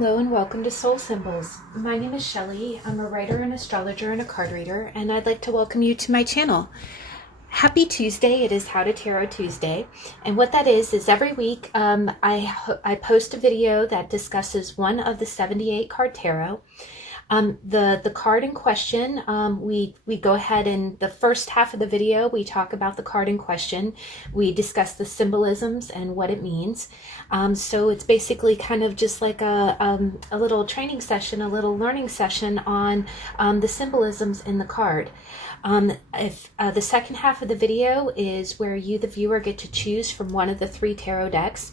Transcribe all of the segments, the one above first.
Hello and welcome to Soul Symbols. My name is Shelley. I'm a writer, an astrologer, and a card reader, and I'd like to welcome you to my channel. Happy Tuesday. It is How to Tarot Tuesday, and what that is every week I post a video that discusses one of the 78 card tarot. The card in question, we go ahead and the first half of the video, we talk about the card in question. We discuss the symbolisms and what it means. So it's basically kind of just like a little training session, a little learning session on the symbolisms in the card. The second half of the video is where you, the viewer, get to choose from one of the 3 tarot decks.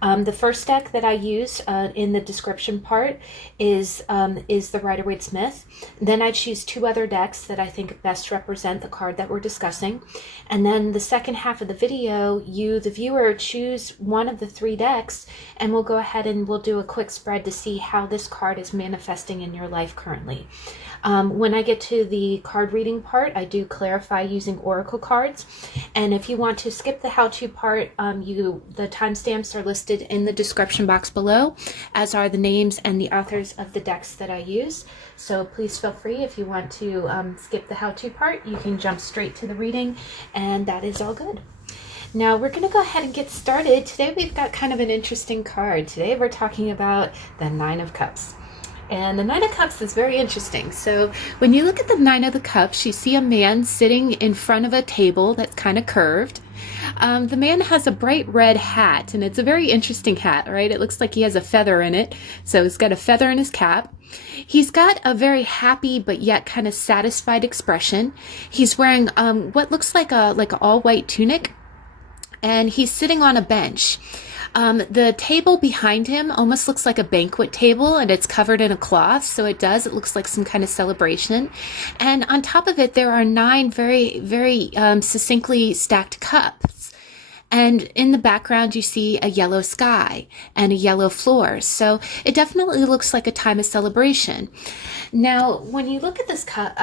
The first deck that I use in the description part is the Rider-Waite-Smith. Then I choose 2 other decks that I think best represent the card that we're discussing. And then the second half of the video, you, the viewer, choose one of the 3 decks, and we'll go ahead and we'll do a quick spread to see how this card is manifesting in your life currently. When I get to the card reading part, I do clarify using oracle cards. And if you want to skip the how-to part, the timestamps are listed in the description box below, as are the names and the authors of the decks that I use. So please feel free, if you want to skip the how-to part, you can jump straight to the reading, and that is all good. Now we're going to go ahead and get started. Today we've got kind of an interesting card. Today we're talking about the 9 of Cups. And the 9 of Cups is very interesting. So when you look at the 9 of the Cups, you see a man sitting in front of a table that's kind of curved. The man has a bright red hat, and it's a very interesting hat, right? It looks like he has a feather in it. So he's got a feather in his cap. He's got a very happy but yet kind of satisfied expression. He's wearing what looks like an all-white tunic, and he's sitting on a bench. The table behind him almost looks like a banquet table, and it's covered in a cloth, so it looks like some kind of celebration. And on top of it, there are 9 very, very succinctly stacked cups. And in the background, you see a yellow sky and a yellow floor. So it definitely looks like a time of celebration. Now, when you look at this cup,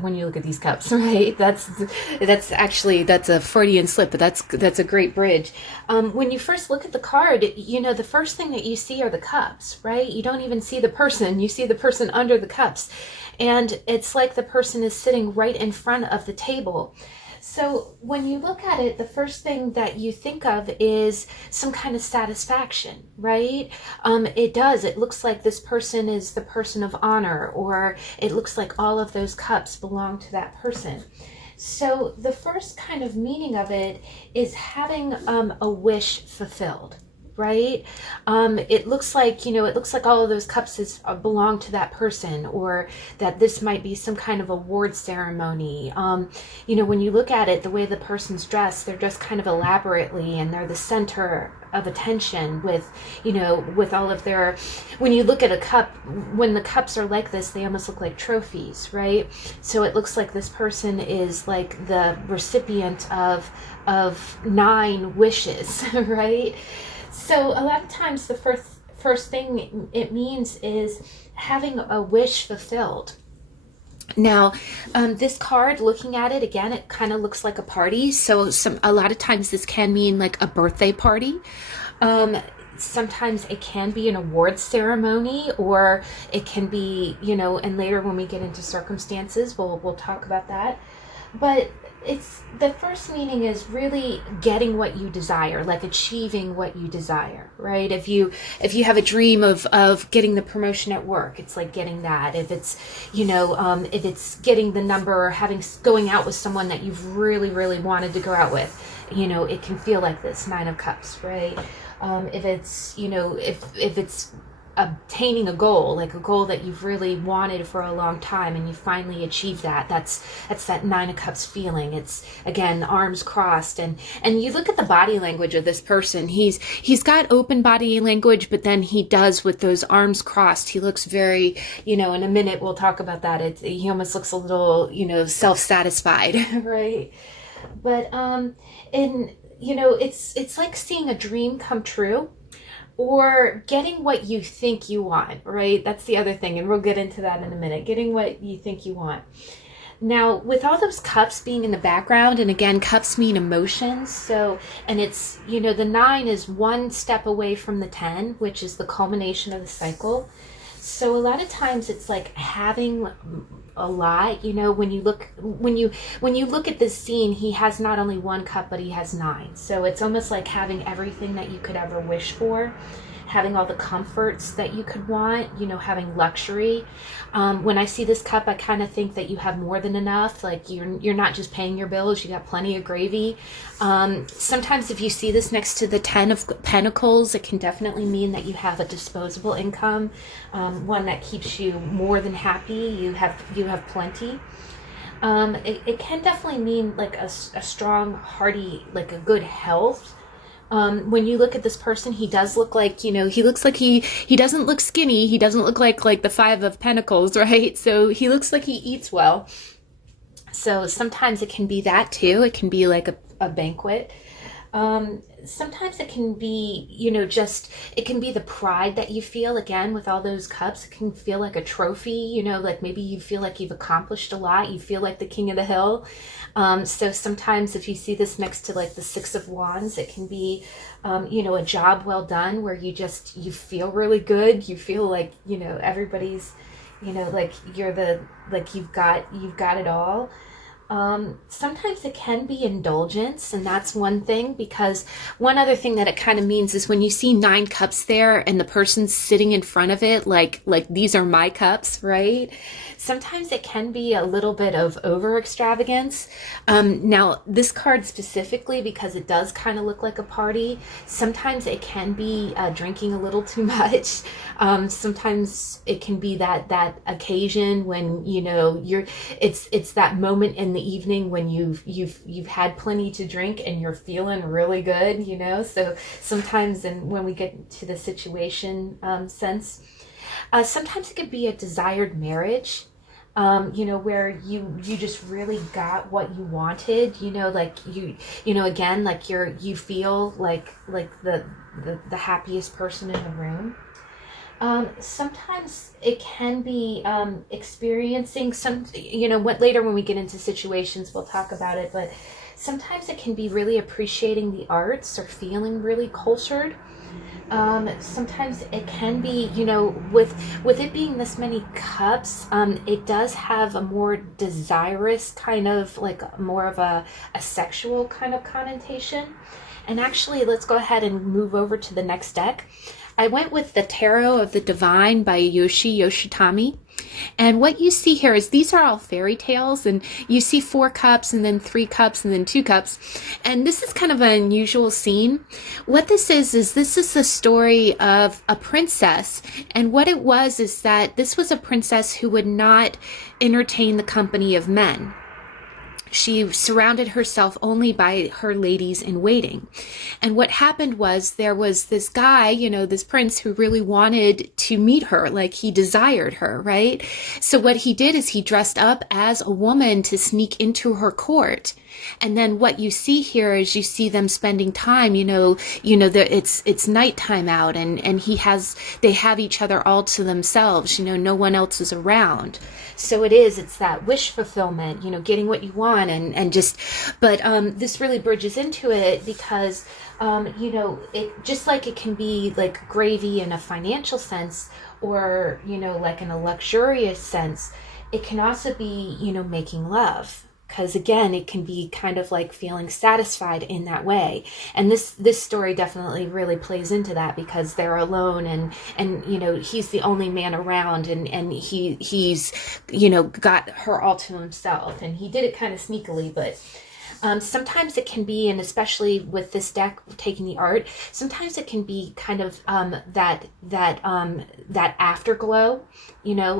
when you look at these cups, right? That's a Freudian slip, but that's a great bridge. When you first look at the card, the first thing that you see are the cups, right? You don't even see the person. You see the person under the cups, and it's like the person is sitting right in front of the table. So when you look at it, the first thing that you think of is some kind of satisfaction, right? It looks like this person is the person of honor, or it looks like all of those cups belong to that person. So the first kind of meaning of it is having a wish fulfilled. Right? It looks like all of those cups belong to that person, or that this might be some kind of award ceremony. When you look at it, the way the person's dressed, they're dressed kind of elaborately, and they're the center of attention with all of their, when you look at a cup, when the cups are like this, they almost look like trophies, right? So it looks like this person is like the recipient of 9 wishes, right? So a lot of times the first thing it means is having a wish fulfilled. Now, this card, looking at it again, it kind of looks like a party. So a lot of times this can mean like a birthday party. Sometimes it can be an award ceremony, or it can be, and later when we get into circumstances, we'll talk about that. But it's the first meaning is really getting what you desire, like achieving what you desire, right? If you have a dream of getting the promotion at work, it's like getting that. If it's if it's getting the number, or going out with someone that you've really, really wanted to go out with, it can feel like this 9 of Cups, right? If it's if it's obtaining a goal, like a goal that you've really wanted for a long time, and you finally achieve that, that's that 9 of Cups feeling. It's, again, arms crossed, and you look at the body language of this person. He's got open body language, but then he does with those arms crossed. He looks very, in a minute we'll talk about that. He almost looks a little, self-satisfied, right? But it's like seeing a dream come true, or getting what you think you want, right? That's the other thing, and we'll get into that in a minute. Getting what you think you want. Now, with all those cups being in the background, and again, cups mean emotions. So, and it's, you know, the 9 is one step away from the 10, which is the culmination of the cycle. So a lot of times it's like having a lot, you know, when you look at this scene, he has not only 1 cup, but he has 9. So it's almost like having everything that you could ever wish for, having all the comforts that you could want, you know, having luxury. When I see this cup, I kind of think that you have more than enough. Like you're not just paying your bills, you got plenty of gravy. Sometimes if you see this next to the 10 of Pentacles, it can definitely mean that you have a disposable income, one that keeps you more than happy. You have plenty. It can definitely mean like a strong, hearty, like a good health. When you look at this person, he does look like, you know, he looks like he doesn't look skinny. He doesn't look like the 5 of Pentacles, right? So he looks like he eats well. So sometimes it can be that too. It can be like a banquet. Sometimes it can be, you know, just, it can be the pride that you feel, again, with all those cups. It can feel like a trophy, you know, like maybe you feel like you've accomplished a lot. You feel like the king of the hill. So sometimes if you see this next to like the 6 of Wands, it can be, you know, a job well done where you feel really good. You feel like, you know, everybody's, you know, like you've got it all. Sometimes it can be indulgence, and that's one thing, because one other thing that it kind of means is when you see 9 cups there and the person's sitting in front of it, like these are my cups, right? Sometimes it can be a little bit of over extravagance. Now this card specifically, because it does kind of look like a party, sometimes it can be drinking a little too much. Sometimes it can be that occasion when, you know, it's that moment in the evening when you've had plenty to drink and you're feeling really good, you know. So sometimes, and when we get to the situation sense, sometimes it could be a desired marriage. You know, where you just really got what you wanted, you know, like you know, again, like you feel like the happiest person in the room. Sometimes it can be experiencing some, you know, what later when we get into situations we'll talk about it, but sometimes it can be really appreciating the arts or feeling really cultured. Sometimes it can be, you know, with it being this many cups, it does have a more desirous kind of, like more of a sexual kind of connotation. And actually, let's go ahead and move over to the next deck. I went with the Tarot of the Divine by Yoshitani. And what you see here is these are all fairy tales, and you see 4 cups and then 3 cups and then 2 cups. And this is kind of an unusual scene. What this is this is the story of a princess. And what it was is that this was a princess who would not entertain the company of men. She surrounded herself only by her ladies in waiting. And what happened was there was this guy, you know, this prince who really wanted to meet her, like he desired her, right? So what he did is he dressed up as a woman to sneak into her court. And then what you see here is you see them spending time, it's nighttime out, and they have each other all to themselves, no one else is around. So it's that wish fulfillment, getting what you want, but this really bridges into it because, it just like it can be like gravy in a financial sense, or, like in a luxurious sense, it can also be, making love. Because again, it can be kind of like feeling satisfied in that way. And this story definitely really plays into that, because they're alone and he's the only man around, and he's got her all to himself, and he did it kind of sneakily, but sometimes it can be, and especially with this deck taking the art, sometimes it can be kind of that afterglow,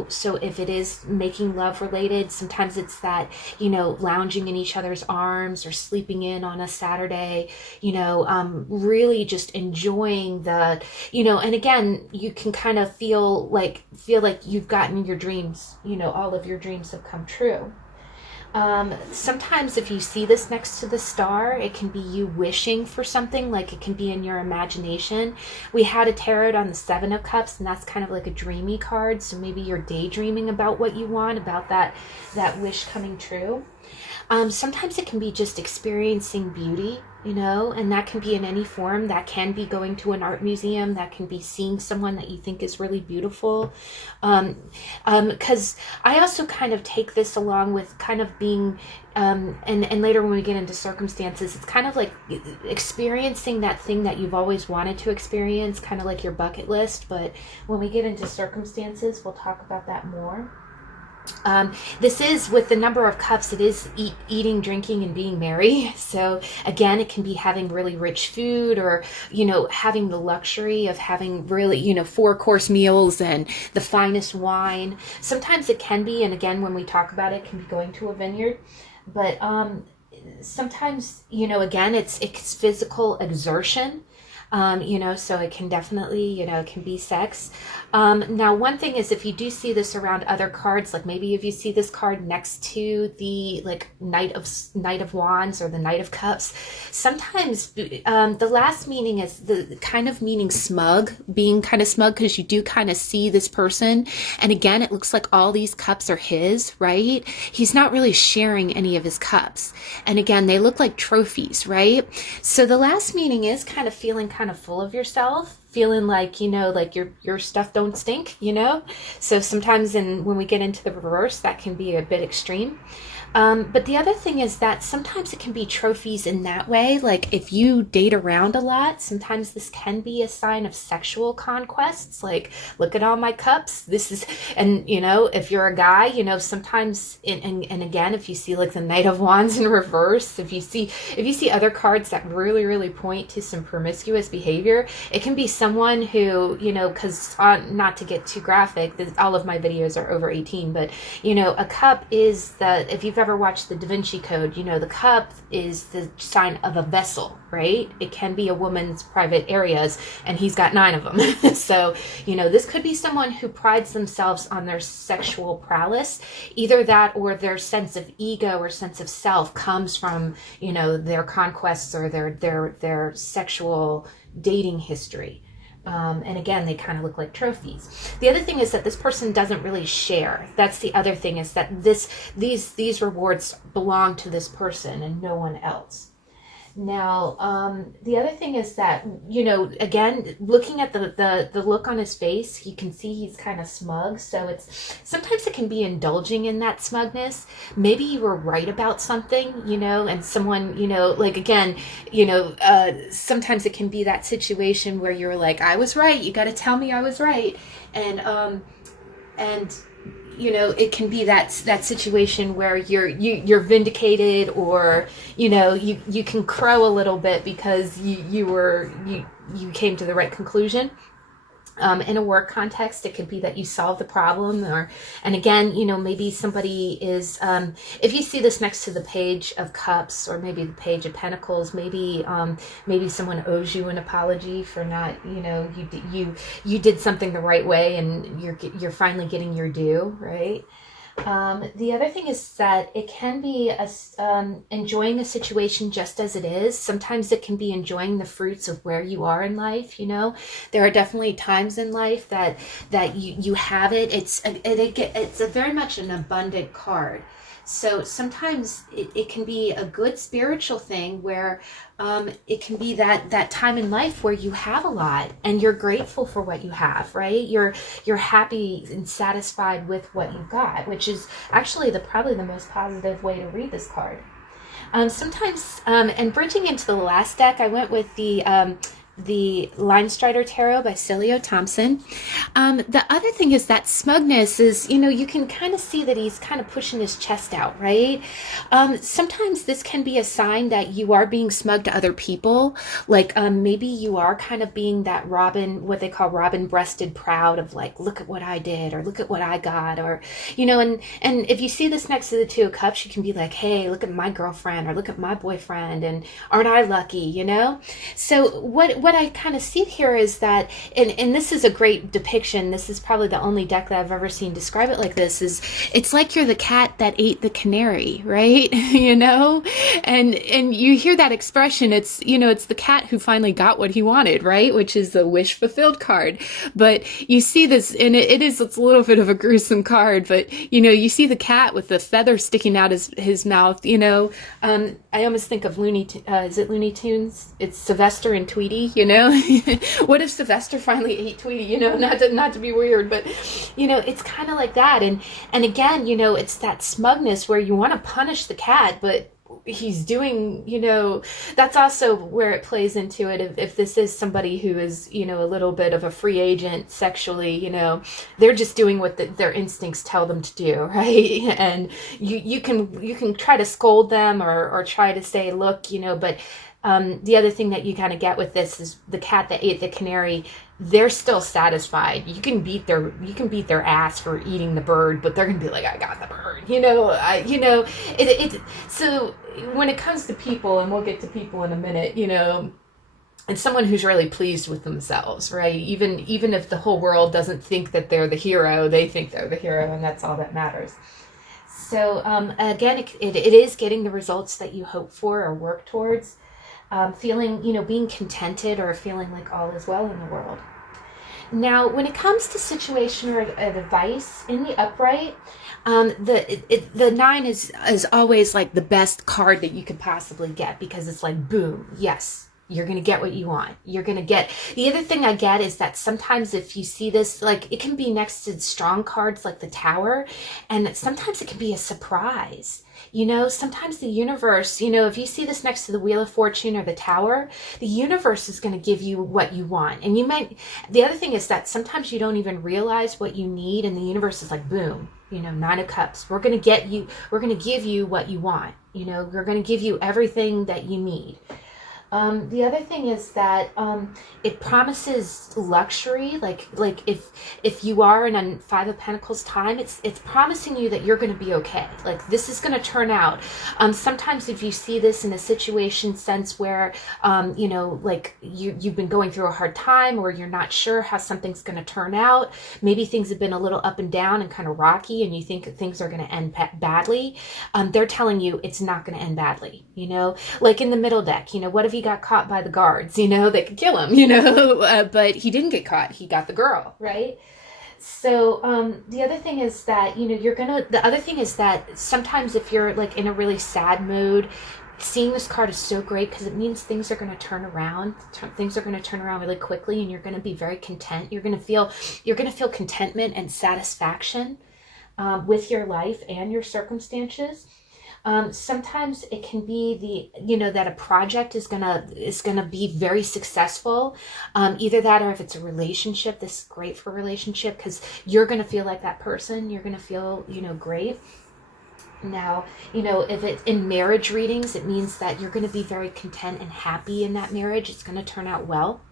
so if it is making love related, sometimes it's that, lounging in each other's arms or sleeping in on a Saturday, really just enjoying the, and again, you can kind of feel like you've gotten your dreams, all of your dreams have come true. Sometimes if you see this next to the star, it can be you wishing for something, like it can be in your imagination. We had a tarot on the Seven of Cups, and that's kind of like a dreamy card. So maybe you're daydreaming about what you want, about that wish coming true. Sometimes it can be just experiencing beauty, you know, and that can be in any form. That can be going to an art museum. That can be seeing someone that you think is really beautiful. Because I also kind of take this along with kind of being, and later when we get into circumstances, it's kind of like experiencing that thing that you've always wanted to experience, kind of like your bucket list. But when we get into circumstances, we'll talk about that more. This is, with the number of cups, it is eating, drinking, and being merry. So again, it can be having really rich food, or, you know, having the luxury of having really, you know, 4-course meals and the finest wine. Sometimes it can be, and again, when we talk about it, can be going to a vineyard. But sometimes, you know, again, it's physical exertion. You know, so it can definitely, you know, it can be sex. Now, one thing is, if you do see this around other cards, like maybe if you see this card next to the like Knight of Wands or the Knight of Cups, sometimes the last meaning is the kind of meaning smug, being kind of smug, because you do kind of see this person. And again, it looks like all these cups are his, right? He's not really sharing any of his cups. And again, they look like trophies, right? So the last meaning is kind of feeling kind of full of yourself, feeling like, you know, like your stuff don't stink, you know. So sometimes when we get into the reverse, that can be a bit extreme. But the other thing is that sometimes it can be trophies in that way. Like if you date around a lot, sometimes this can be a sign of sexual conquests. Like, look at all my cups. This is, and you know, if you're a guy, you know, sometimes, and again, if you see like the Knight of Wands in reverse, if you see other cards that really, really point to some promiscuous behavior, it can be someone who, you know, because not to get too graphic, all of my videos are over 18, but you know, a cup is if you've ever watched the Da Vinci Code, you know, the cup is the sign of a vessel, right? It can be a woman's private areas, and he's got 9 of them. So, you know, this could be someone who prides themselves on their sexual prowess. Either that or their sense of ego or sense of self comes from, you know, their conquests or their sexual dating history. And again, they kind of look like trophies. The other thing is that this person doesn't really share. That's the other thing, is that these rewards belong to this person and no one else. Now, the other thing is that, you know, again, looking at the look on his face, you can see he's kind of smug. So sometimes it can be indulging in that smugness. Maybe you were right about something, you know, and someone, you know, like, again, you know, sometimes it can be that situation where you're like, I was right. You got to tell me I was right. And you know, it can be that situation where you're vindicated, or, you know, you can crow a little bit because you came to the right conclusion. In a work context, it could be that you solve the problem, and again, you know, maybe somebody is, if you see this next to the Page of Cups or maybe the Page of Pentacles, maybe someone owes you an apology for not, you know, you did something the right way, and you're finally getting your due, right? The other thing is that it can be enjoying a situation just as it is. Sometimes it can be enjoying the fruits of where you are in life. You know, there are definitely times in life that you have it. It's a very much an abundant card. So sometimes it can be a good spiritual thing where it can be that time in life where you have a lot and you're grateful for what you have, right? You're happy and satisfied with what you've got, which is actually probably the most positive way to read this card. Sometimes, and bridging into the last deck, I went with the Linestrider Tarot by Siolo, Thompson. The other thing is that smugness is, you know, you can kind of see that he's kind of pushing his chest out, right? Sometimes this can be a sign that you are being smug to other people. Like maybe you are kind of being that what they call robin-breasted proud of, like, look at what I did, or look at what I got, or, you know, and if you see this next to the Two of Cups, you can be like, hey, look at my girlfriend, or look at my boyfriend, and aren't I lucky, you know? So what what I kind of see here is that, and this is a great depiction. This is probably the only deck that I've ever seen describe it like this. Is it's like you're the cat that ate the canary, right? You know, and you hear that expression. It's, you know, it's the cat who finally got what he wanted, right? Which is the wish fulfilled card. But you see this, and it's a little bit of a gruesome card. But you know, you see the cat with the feather sticking out his mouth. You know, I almost think of is it Looney Tunes? It's Sylvester and Tweety, you know. What if Sylvester finally ate Tweety? You know, not to be weird, but you know, it's kind of like that. And again, you know, it's that smugness where you want to punish the cat, but he's doing, you know, that's also where it plays into it. If this is somebody who is, you know, a little bit of a free agent sexually, you know, they're just doing what their instincts tell them to do, right? And you can try to scold them or try to say, look, you know, but the other thing that you kind of get with this is the cat that ate the canary, they're still satisfied. You can beat their ass for eating the bird, but they're gonna be like, I got the bird, you know. So when it comes to people, and we'll get to people in a minute, you know, it's someone who's really pleased with themselves, right? Even if the whole world doesn't think that they're the hero, they think they're the hero, and that's all that matters. So again, it is getting the results that you hope for or work towards. Feeling, you know, being contented or feeling like all is well in the world. Now, when it comes to situation or advice in the upright, the 9 is always like the best card that you could possibly get, because it's like, boom, yes, you're going to get what you want. You're going to get. The other thing I get is that sometimes if you see this, like, it can be next to strong cards like the Tower, and sometimes it can be a surprise. You know, sometimes the universe, you know, if you see this next to the Wheel of Fortune or the Tower, the universe is going to give you what you want. And the other thing is that sometimes you don't even realize what you need, and the universe is like, boom, you know, 9 of Cups. We're going to give you what you want. You know, we're going to give you everything that you need. The other thing is that it promises luxury. Like if you are in a 5 of Pentacles time, it's promising you that you're going to be okay. Like, this is going to turn out. Sometimes if you see this in a situation sense where you know, like you've been going through a hard time, or you're not sure how something's going to turn out. Maybe things have been a little up and down and kind of rocky, and you think things are going to end badly. They're telling you it's not going to end badly. You know, like in the middle deck, you know, what if he got caught by the guards? You know, they could kill him, you know, but he didn't get caught. He got the girl, right? So the other thing is that, you know, the other thing is that sometimes if you're like in a really sad mood, seeing this card is so great, because it means things are going to turn around. Things are going to turn around really quickly, and you're going to be very content. You're going to feel contentment and satisfaction with your life and your circumstances. Sometimes it can be that a project is gonna be very successful. Either that, or if it's a relationship, this is great for a relationship, because you're gonna feel like that person. You're gonna feel, you know, great. Now, you know, if it's in marriage readings, it means that you're gonna be very content and happy in that marriage. It's gonna turn out well.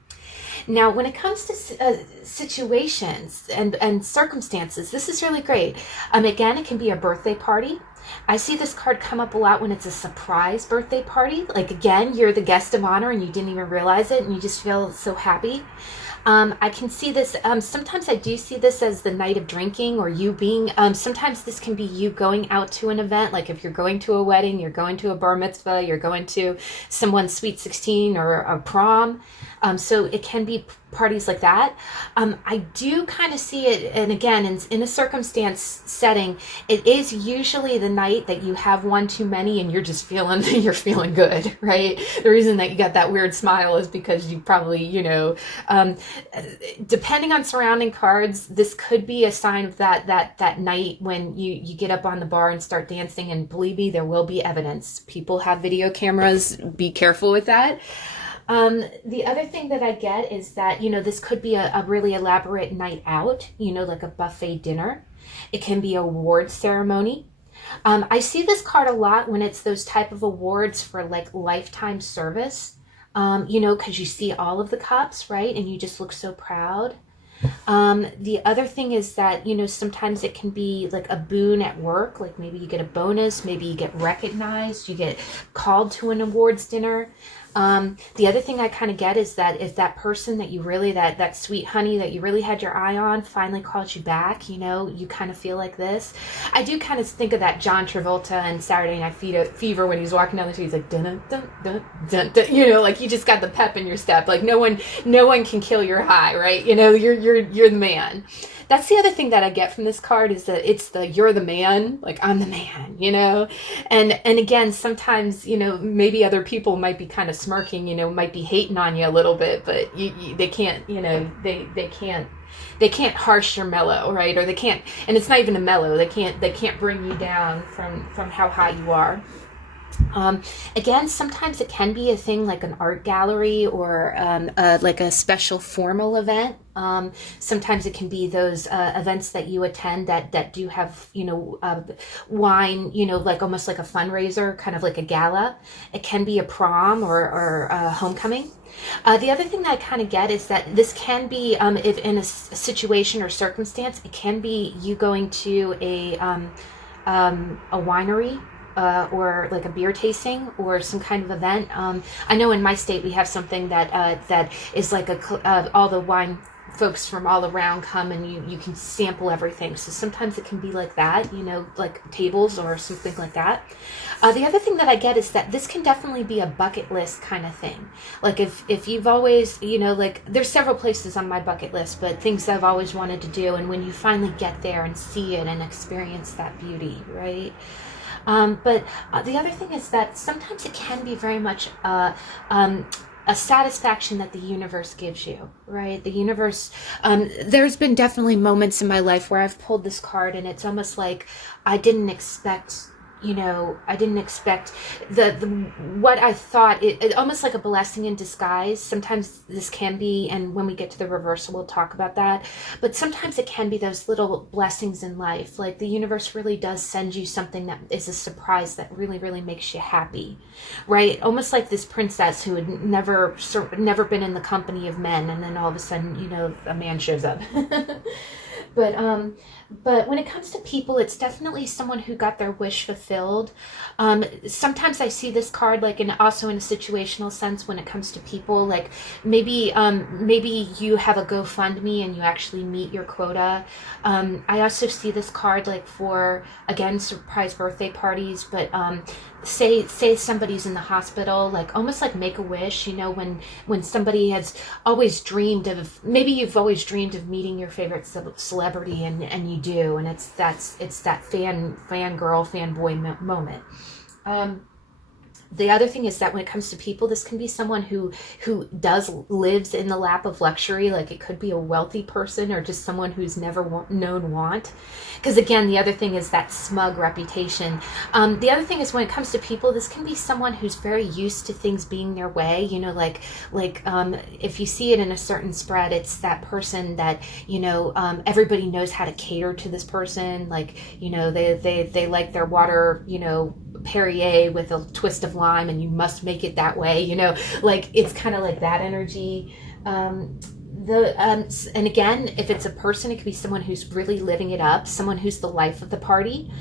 Now, when it comes to situations and circumstances, this is really great. Again, it can be a birthday party. I see this card come up a lot when it's a surprise birthday party. Like, again, you're the guest of honor and you didn't even realize it, and you just feel so happy. I can see this. Sometimes I do see this as the night of drinking, or you being, sometimes this can be you going out to an event. Like if you're going to a wedding, you're going to a bar mitzvah, you're going to someone's sweet 16 or a prom. So it can be parties like that. I do kind of see it, and again, in a circumstance setting, it is usually the night that you have one too many and you're feeling good, right? The reason that you got that weird smile is because you probably, you know, depending on surrounding cards, this could be a sign of that night when you get up on the bar and start dancing, and believe me, there will be evidence. People have video cameras. Be careful with that. The other thing that I get is that, you know, this could be a really elaborate night out, you know, like a buffet dinner. It can be an award ceremony. I see this card a lot when it's those type of awards for like lifetime service, you know, because you see all of the cups, right? And you just look so proud. The other thing is that, you know, sometimes it can be like a boon at work, like maybe you get a bonus, maybe you get recognized, you get called to an awards dinner. The other thing I kind of get is that if that person that you really, that sweet honey that you really had your eye on finally called you back, you know, you kind of feel like this. I do kind of think of that John Travolta in Saturday Night Fever when he's walking down the street, he's like, dun, dun, dun, dun, dun, you know, like you just got the pep in your step. Like no one can kill your high, right? You know, you're the man. That's the other thing that I get from this card is that it's the you're the man, like I'm the man, you know. And again, sometimes, you know, maybe other people might be kind of smirking, you know, might be hating on you a little bit, but they can't, you know, they can't harsh your mellow, right? Or they can't, and it's not even a mellow, they can't bring you down from how high you are. Again, sometimes it can be a thing like an art gallery or like a special formal event. Sometimes it can be those events that you attend that do have, you know, wine, you know, like almost like a fundraiser, kind of like a gala. It can be a prom or a homecoming. The other thing that I kind of get is that this can be, if in a situation or circumstance, it can be you going to a winery. Or like a beer tasting or some kind of event. I know in my state we have something that is like all the wine folks from all around come and you can sample everything. So sometimes it can be like that, you know, like tables or something like that. The other thing that I get is that this can definitely be a bucket list kind of thing. Like if you've always, you know, like there's several places on my bucket list, but things I've always wanted to do. And when you finally get there and see it and experience that beauty, right? But the other thing is that sometimes it can be very much a satisfaction that the universe gives you, right? The universe, there's been definitely moments in my life where I've pulled this card and it's almost like I didn't expect, you know, what I thought, it almost like a blessing in disguise. Sometimes this can be, and when we get to the reversal, we'll talk about that. But sometimes it can be those little blessings in life. Like the universe really does send you something that is a surprise that really, really makes you happy, right? Almost like this princess who had never been in the company of men. And then all of a sudden, you know, a man shows up. But when it comes to people, it's definitely someone who got their wish fulfilled. Sometimes I see this card like also in a situational sense when it comes to people, like maybe you have a GoFundMe and you actually meet your quota. I also see this card like for, again, surprise birthday parties, but say somebody's in the hospital, like almost like make a wish, you know, when somebody has always dreamed of, maybe you've always dreamed of meeting your favorite celebrity and you do, and it's that fangirl, fanboy moment. The other thing is that when it comes to people, this can be someone who lives in the lap of luxury. Like it could be a wealthy person or just someone who's never known want. Because again, the other thing is that smug reputation. The other thing is when it comes to people, this can be someone who's very used to things being their way. You know, like if you see it in a certain spread, it's that person that, you know, everybody knows how to cater to this person. Like, you know, they like their water, you know, Perrier with a twist of lime and you must make it that way, you know, like it's kind of like that energy. And again, if it's a person, it could be someone who's really living it up, someone who's the life of the party,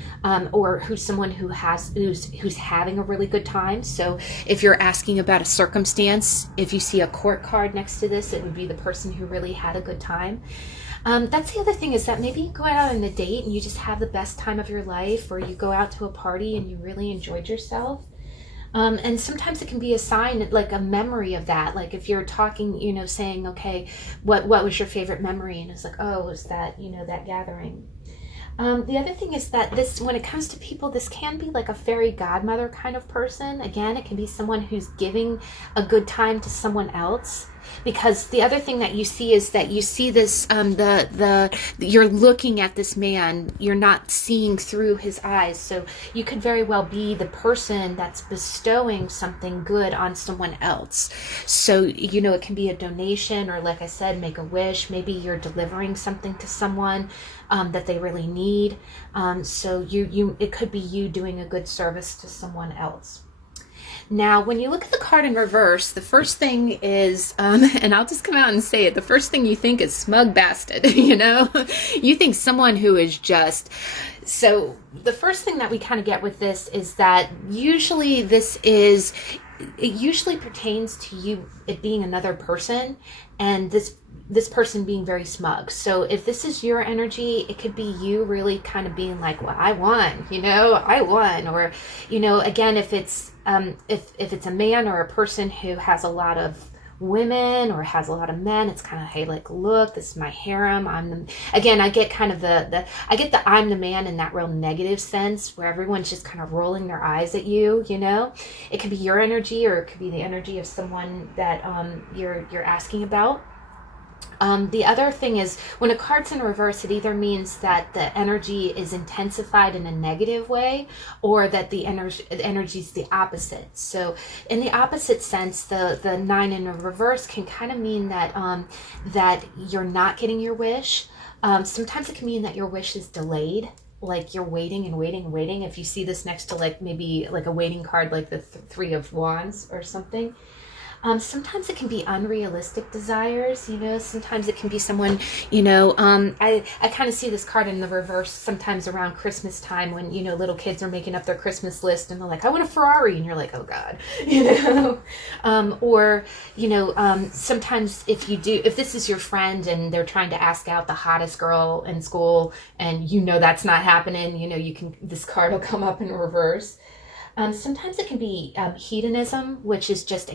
or who's someone who's having a really good time. So if you're asking about a circumstance, if you see a court card next to this, it would be the person who really had a good time. That's the other thing is that maybe you go out on a date and you just have the best time of your life, or you go out to a party and you really enjoyed yourself. And sometimes it can be a sign, like a memory of that. Like if you're talking, you know, saying, okay, what was your favorite memory? And it's like, oh, it was that, you know, that gathering. The other thing is that this, when it comes to people, this can be like a fairy godmother kind of person. Again, it can be someone who's giving a good time to someone else. Because the other thing that you see is that you see this, you're looking at this man, you're not seeing through his eyes. So you could very well be the person that's bestowing something good on someone else. So, you know, it can be a donation, or like I said, make a wish. Maybe you're delivering something to someone that they really need. So it could be you doing a good service to someone else. Now, when you look at the card in reverse, the first thing is, and I'll just come out and say it, the first thing you think is smug bastard, you know? You think someone who is just... So the first thing that we kind of get with this is that usually it usually pertains to you, it being another person, and this person being very smug. So if this is your energy, it could be you really kind of being like, well, I won, you know, I won. Or, you know, again, if it's a man or a person who has a lot of women or has a lot of men, it's kind of, hey, like, look, this is my harem. I get kind of I get the I'm the man in that real negative sense where everyone's just kind of rolling their eyes at you, you know. It could be your energy, or it could be the energy of someone that you're asking about. The other thing is, when a card's in reverse, it either means that the energy is intensified in a negative way, or that the energy is the opposite. So in the opposite sense, the 9 in a reverse can kind of mean that that you're not getting your wish. Sometimes it can mean that your wish is delayed, like you're waiting and waiting and waiting. If you see this next to like maybe like a waiting card, like the 3 of Wands or something. Sometimes it can be unrealistic desires, you know. Sometimes it can be someone, you know, I kind of see this card in the reverse sometimes around Christmas time when, you know, little kids are making up their Christmas list and they're like, I want a Ferrari. And you're like, oh God, you know. Or, you know, sometimes if this is your friend and they're trying to ask out the hottest girl in school and you know that's not happening, you know, this card will come up in reverse. Sometimes it can be hedonism, which is just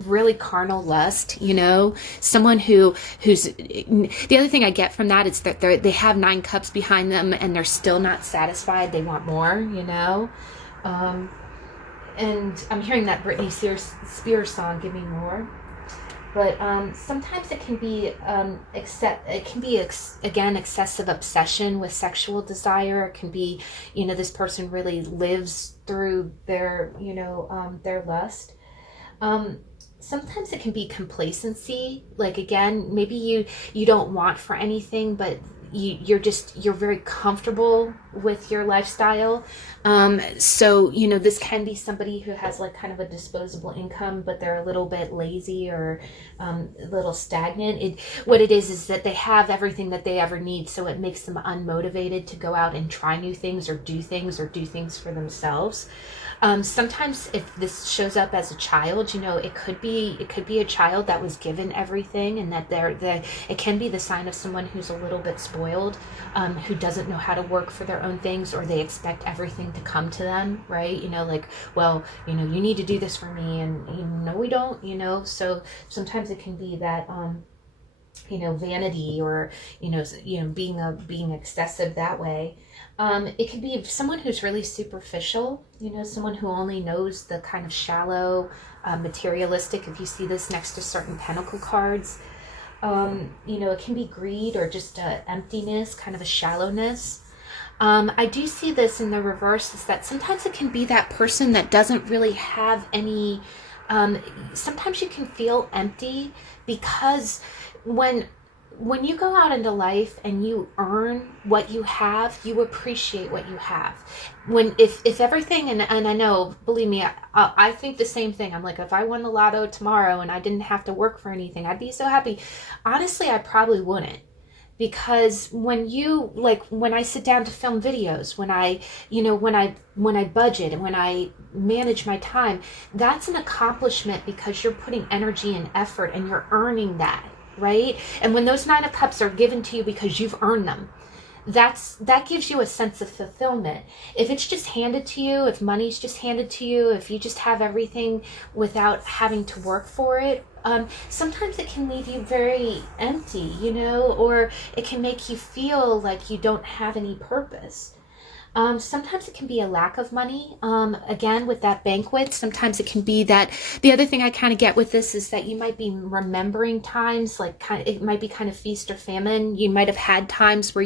really carnal lust, you know. Someone who's the other thing I get from that is that they have 9 cups behind them and they're still not satisfied. They want more, you know. And I'm hearing that Britney Spears song, "Give Me More." But sometimes it can be excessive obsession with sexual desire. It can be, you know, this person really lives through their, you know, their lust. Sometimes it can be complacency. Like, again, maybe you don't want for anything, but you're very comfortable with your lifestyle. So, you know, this can be somebody who has like kind of a disposable income, but they're a little bit lazy or a little stagnant. What it is that they have everything that they ever need, so it makes them unmotivated to go out and try new things or do things for themselves. Sometimes if this shows up as a child, you know, it could be a child that was given everything, and that it can be the sign of someone who's a little bit spoiled, who doesn't know how to work for their own things, or they expect everything to come to them, right? You know, like, well, you know, you need to do this for me, and you know, we don't, you know. So sometimes it can be that you know, vanity, or you know, being excessive that way. It could be someone who's really superficial, you know, someone who only knows the kind of shallow, materialistic. If you see this next to certain pentacle cards, you know, it can be greed or just emptiness, kind of a shallowness. I do see this in the reverse, is that sometimes it can be that person that doesn't really have any, sometimes you can feel empty because when you go out into life and you earn what you have, you appreciate what you have. If everything, and I know, believe me, I think the same thing. I'm like, if I won the lotto tomorrow and I didn't have to work for anything, I'd be so happy. Honestly, I probably wouldn't. Because when I sit down to film videos, when I budget and when I manage my time, that's an accomplishment because you're putting energy and effort and you're earning that. Right? And when those 9 of Cups are given to you because you've earned them, that gives you a sense of fulfillment. If it's just handed to you, if money's just handed to you, if you just have everything without having to work for it, sometimes it can leave you very empty, you know, or it can make you feel like you don't have any purpose. Sometimes it can be a lack of money. Again, with that banquet, sometimes it can be that the other thing I kind of get with this is that you might be remembering times, like it might be kind of feast or famine. You might have had times where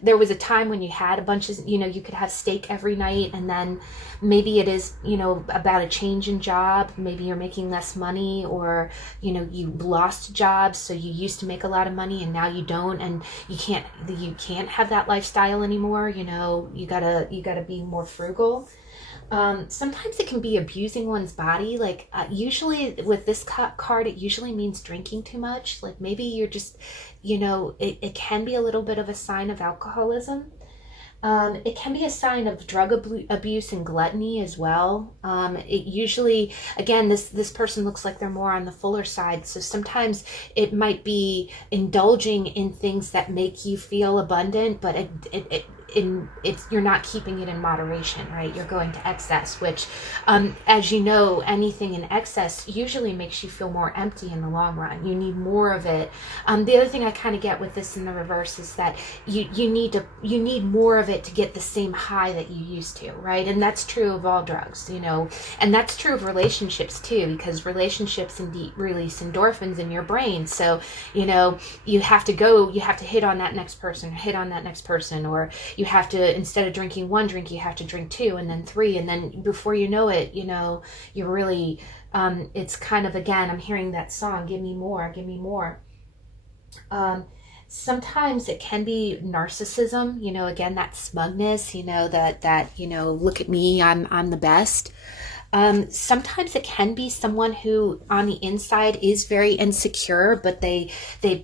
there was a time when you had a bunch of, you know, you could have steak every night, and then maybe it is, you know, about a change in job. Maybe you're making less money, or, you know, you lost jobs. So you used to make a lot of money and now you don't, and you can't have that lifestyle anymore. You know, you gotta be more frugal. Sometimes it can be abusing one's body. Like usually with this card, it usually means drinking too much. Like maybe you're just, it can be a little bit of a sign of alcoholism. It can be a sign of drug abuse and gluttony as well. It usually, again, this person looks like they're more on the fuller side. So sometimes it might be indulging in things that make you feel abundant, but you're not keeping it in moderation, right? You're going to excess, which, as you know, anything in excess usually makes you feel more empty in the long run. You need more of it. The other thing I kind of get with this in the reverse is that you need more of it to get the same high that you used to, right? And that's true of all drugs, and that's true of relationships too, because relationships indeed release endorphins in your brain. So, you have to hit on that next person, or you have to, instead of drinking one drink, you have to drink two and then three. And then before you know it, you're really, it's kind of, again, I'm hearing that song, give me more, give me more. Sometimes it can be narcissism, again, that smugness, that look at me, I'm the best. Sometimes it can be someone who on the inside is very insecure, but they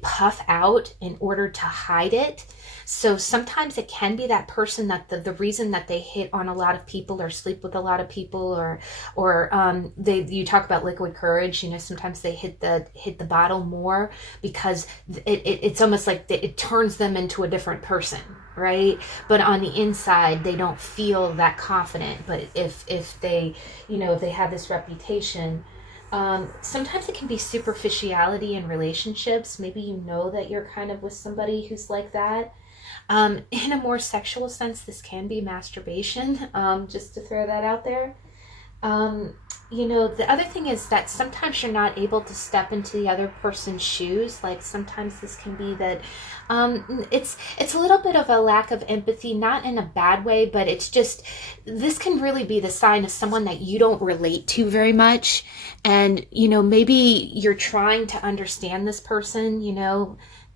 puff out in order to hide it. So sometimes it can be that person that the reason that they hit on a lot of people or sleep with a lot of people, or you talk about liquid courage, sometimes they hit the bottle more because it's almost like it turns them into a different person, right? But on the inside they don't feel that confident. But if they if they have this reputation, sometimes it can be superficiality in relationships. Maybe that you're kind of with somebody who's like that. In a more sexual sense, this can be masturbation, just to throw that out there. The other thing is that sometimes you're not able to step into the other person's shoes. Like sometimes this can be that it's a little bit of a lack of empathy, not in a bad way, but it's just, this can really be the sign of someone that you don't relate to very much. And, maybe you're trying to understand this person,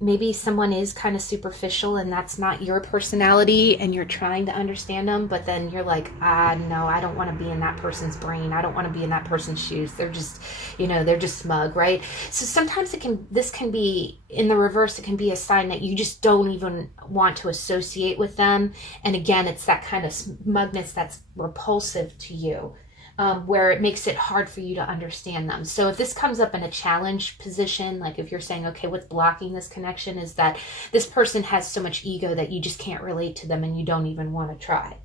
maybe someone is kind of superficial and that's not your personality and you're trying to understand them, but then you're like, no, I don't want to be in that person's brain. I don't want to be in that person's shoes. They're just, they're just smug, right? So sometimes this can be, in the reverse, it can be a sign that you just don't even want to associate with them. And again, it's that kind of smugness that's repulsive to you. Where it makes it hard for you to understand them. So if this comes up in a challenge position, like if you're saying, okay, what's blocking this connection is that this person has so much ego that you just can't relate to them and you don't even want to try.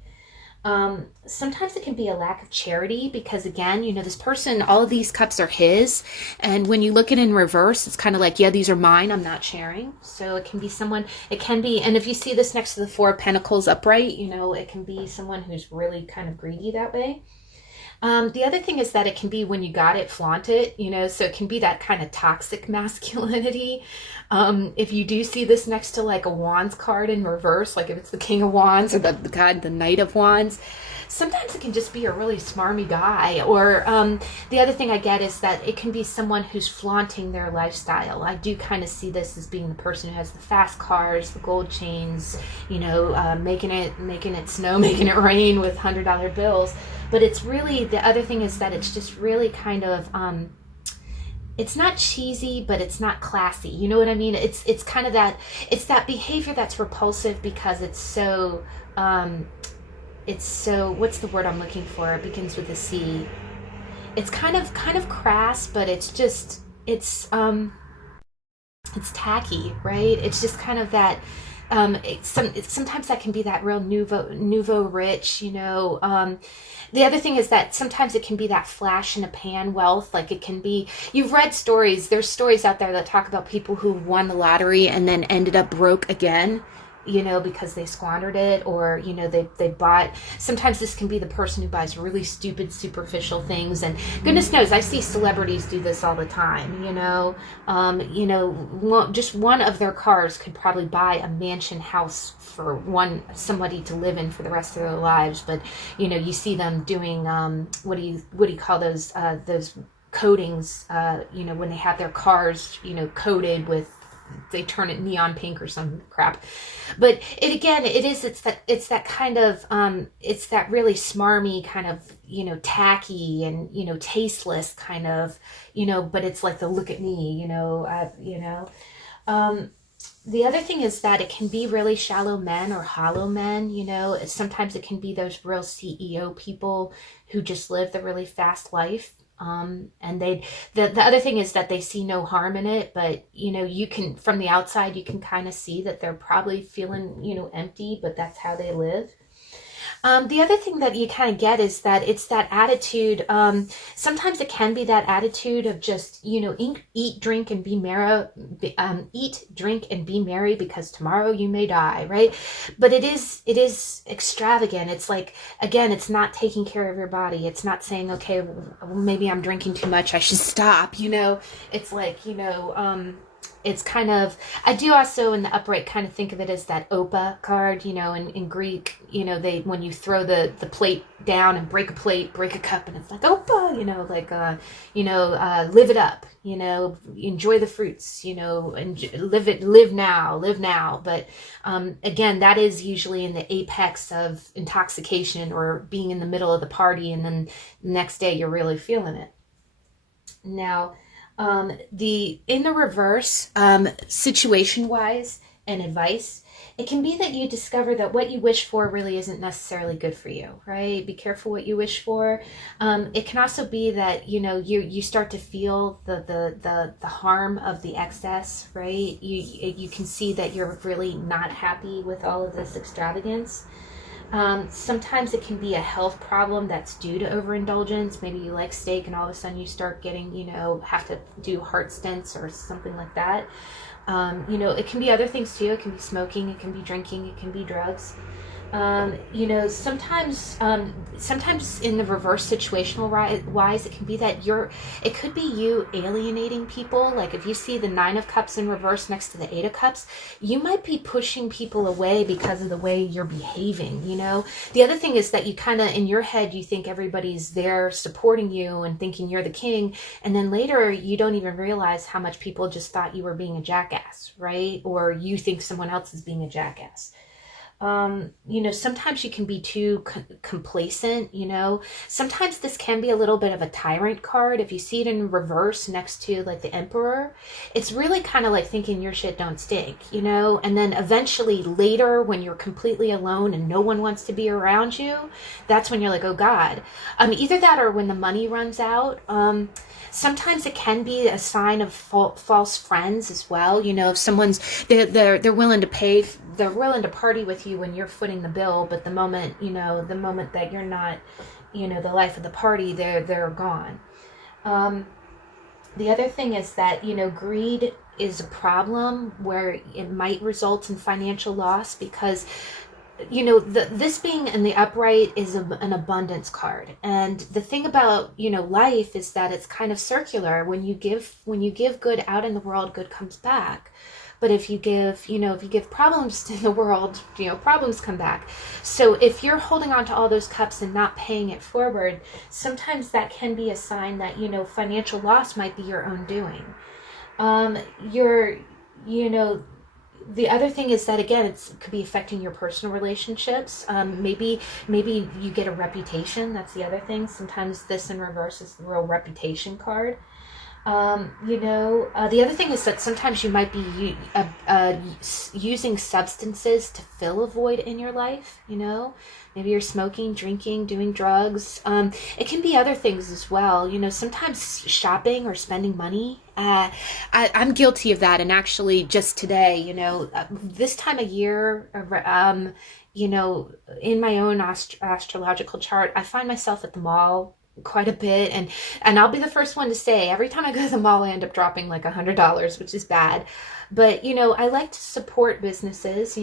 Sometimes it can be a lack of charity because, again, this person, all of these cups are his. And when you look at it in reverse, it's kind of like, yeah, these are mine, I'm not sharing. So it can be someone, and if you see this next to the Four of Pentacles upright, it can be someone who's really kind of greedy that way. The other thing is that it can be when you got it, flaunt it, so it can be that kind of toxic masculinity. If you do see this next to like a Wands card in reverse, like if it's the King of Wands or the Knight of Wands, sometimes it can just be a really smarmy guy. Or the other thing I get is that it can be someone who's flaunting their lifestyle. I do kind of see this as being the person who has the fast cars, the gold chains, making it snow, making it rain with $100 bills. But it's really, the other thing is that it's just really kind of, it's not cheesy, but it's not classy. You know what I mean? It's kind of that, it's that behavior that's repulsive because it's so, what's the word I'm looking for? It begins with a C. It's kind of crass, but it's just, it's tacky, right? It's just kind of that, sometimes that can be that real nouveau rich, The other thing is that sometimes it can be that flash in a pan wealth. Like it can be, you've read stories, there's stories out there that talk about people who won the lottery and then ended up broke again, because they squandered it, or, they bought, sometimes this can be the person who buys really stupid, superficial things. And goodness knows, I see celebrities do this all the time, just one of their cars could probably buy a mansion house for somebody to live in for the rest of their lives. But, you see them doing, what do you call those coatings, when they have their cars, coated with they turn it neon pink or some crap. But it's that kind of, it's that really smarmy kind of, tacky and, tasteless kind of, but it's like the look at me, the other thing is that it can be really shallow men or hollow men, sometimes it can be those real CEO people who just live the really fast life. And the other thing is that they see no harm in it, but you can, from the outside, you can kind of see that they're probably feeling, empty, but that's how they live. The other thing that you kind of get is that it's that attitude. Sometimes it can be that attitude of just, eat, drink, and be merry. Eat, drink, and be merry because tomorrow you may die, right? But it is extravagant. It's like, again, it's not taking care of your body. It's not saying, okay, well, maybe I'm drinking too much, I should stop. It's like, it's kind of, I do also in the upright kind of think of it as that Opa card, in Greek, they, when you throw the plate down and break a plate, break a cup, and it's like Opa, live it up, enjoy the fruits, and live now. But again, that is usually in the apex of intoxication or being in the middle of the party, and then the next day you're really feeling it. Now, in the reverse, situation wise and advice, it can be that you discover that what you wish for really isn't necessarily good for you, right? Be careful what you wish for. It can also be that, you start to feel the harm of the excess, right? You can see that you're really not happy with all of this extravagance. Sometimes it can be a health problem that's due to overindulgence. Maybe you like steak and all of a sudden you start getting, have to do heart stents or something like that. It can be other things too. It can be smoking, it can be drinking, it can be drugs. Sometimes in the reverse situational wise, it can be that it could be you alienating people. Like if you see the 9 of Cups in reverse next to the 8 of Cups, you might be pushing people away because of the way you're behaving, The other thing is that you kind of, in your head, you think everybody's there supporting you and thinking you're the king. And then later you don't even realize how much people just thought you were being a jackass, right? Or you think someone else is being a jackass. Sometimes you can be too complacent, sometimes this can be a little bit of a tyrant card. If you see it in reverse next to like the Emperor, it's really kind of like thinking your shit don't stink, and then eventually later when you're completely alone and no one wants to be around you, that's when you're like, oh God, either that or when the money runs out. Sometimes it can be a sign of false friends as well. If someone's, they're willing to pay, they're willing to party with you when you're footing the bill, but the moment that you're not, the life of the party, they're gone. The other thing is that, greed is a problem where it might result in financial loss because this being in the upright is an abundance card. And the thing about, life is that it's kind of circular. When you give good out in the world, good comes back. But if you give problems in the world, problems come back. So if you're holding on to all those cups and not paying it forward, sometimes that can be a sign that, financial loss might be your own doing. The other thing is that, again, it could be affecting your personal relationships. Maybe you get a reputation. That's the other thing. Sometimes this in reverse is the real reputation card. The other thing is that sometimes you might be using substances to fill a void in your life, Maybe you're smoking, drinking, doing drugs. It can be other things as well. Sometimes shopping or spending money. I'm guilty of that. And actually just today, this time of year, in my own astrological chart, I find myself at the mall quite a bit. And I'll be the first one to say, every time I go to the mall, I end up dropping like $100, which is bad. But, I like to support businesses,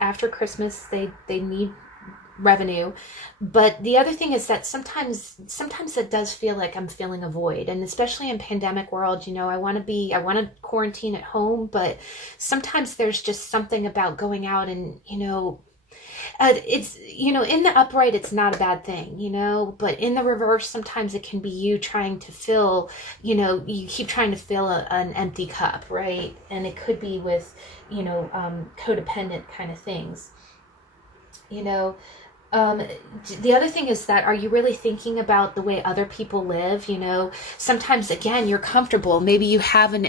after Christmas, they need revenue. But the other thing is that sometimes it does feel like I'm filling a void, and especially in pandemic world, I want to quarantine at home, but sometimes there's just something about going out and, it's, you know, in the upright, it's not a bad thing, you know, but in the reverse, sometimes it can be you trying to fill, you know, you keep trying to fill an empty cup, right? And it could be with, you know, codependent kind of things, you know. The other thing is that, are you really thinking about the way other people live? You know, sometimes, again, you're comfortable. Maybe you have an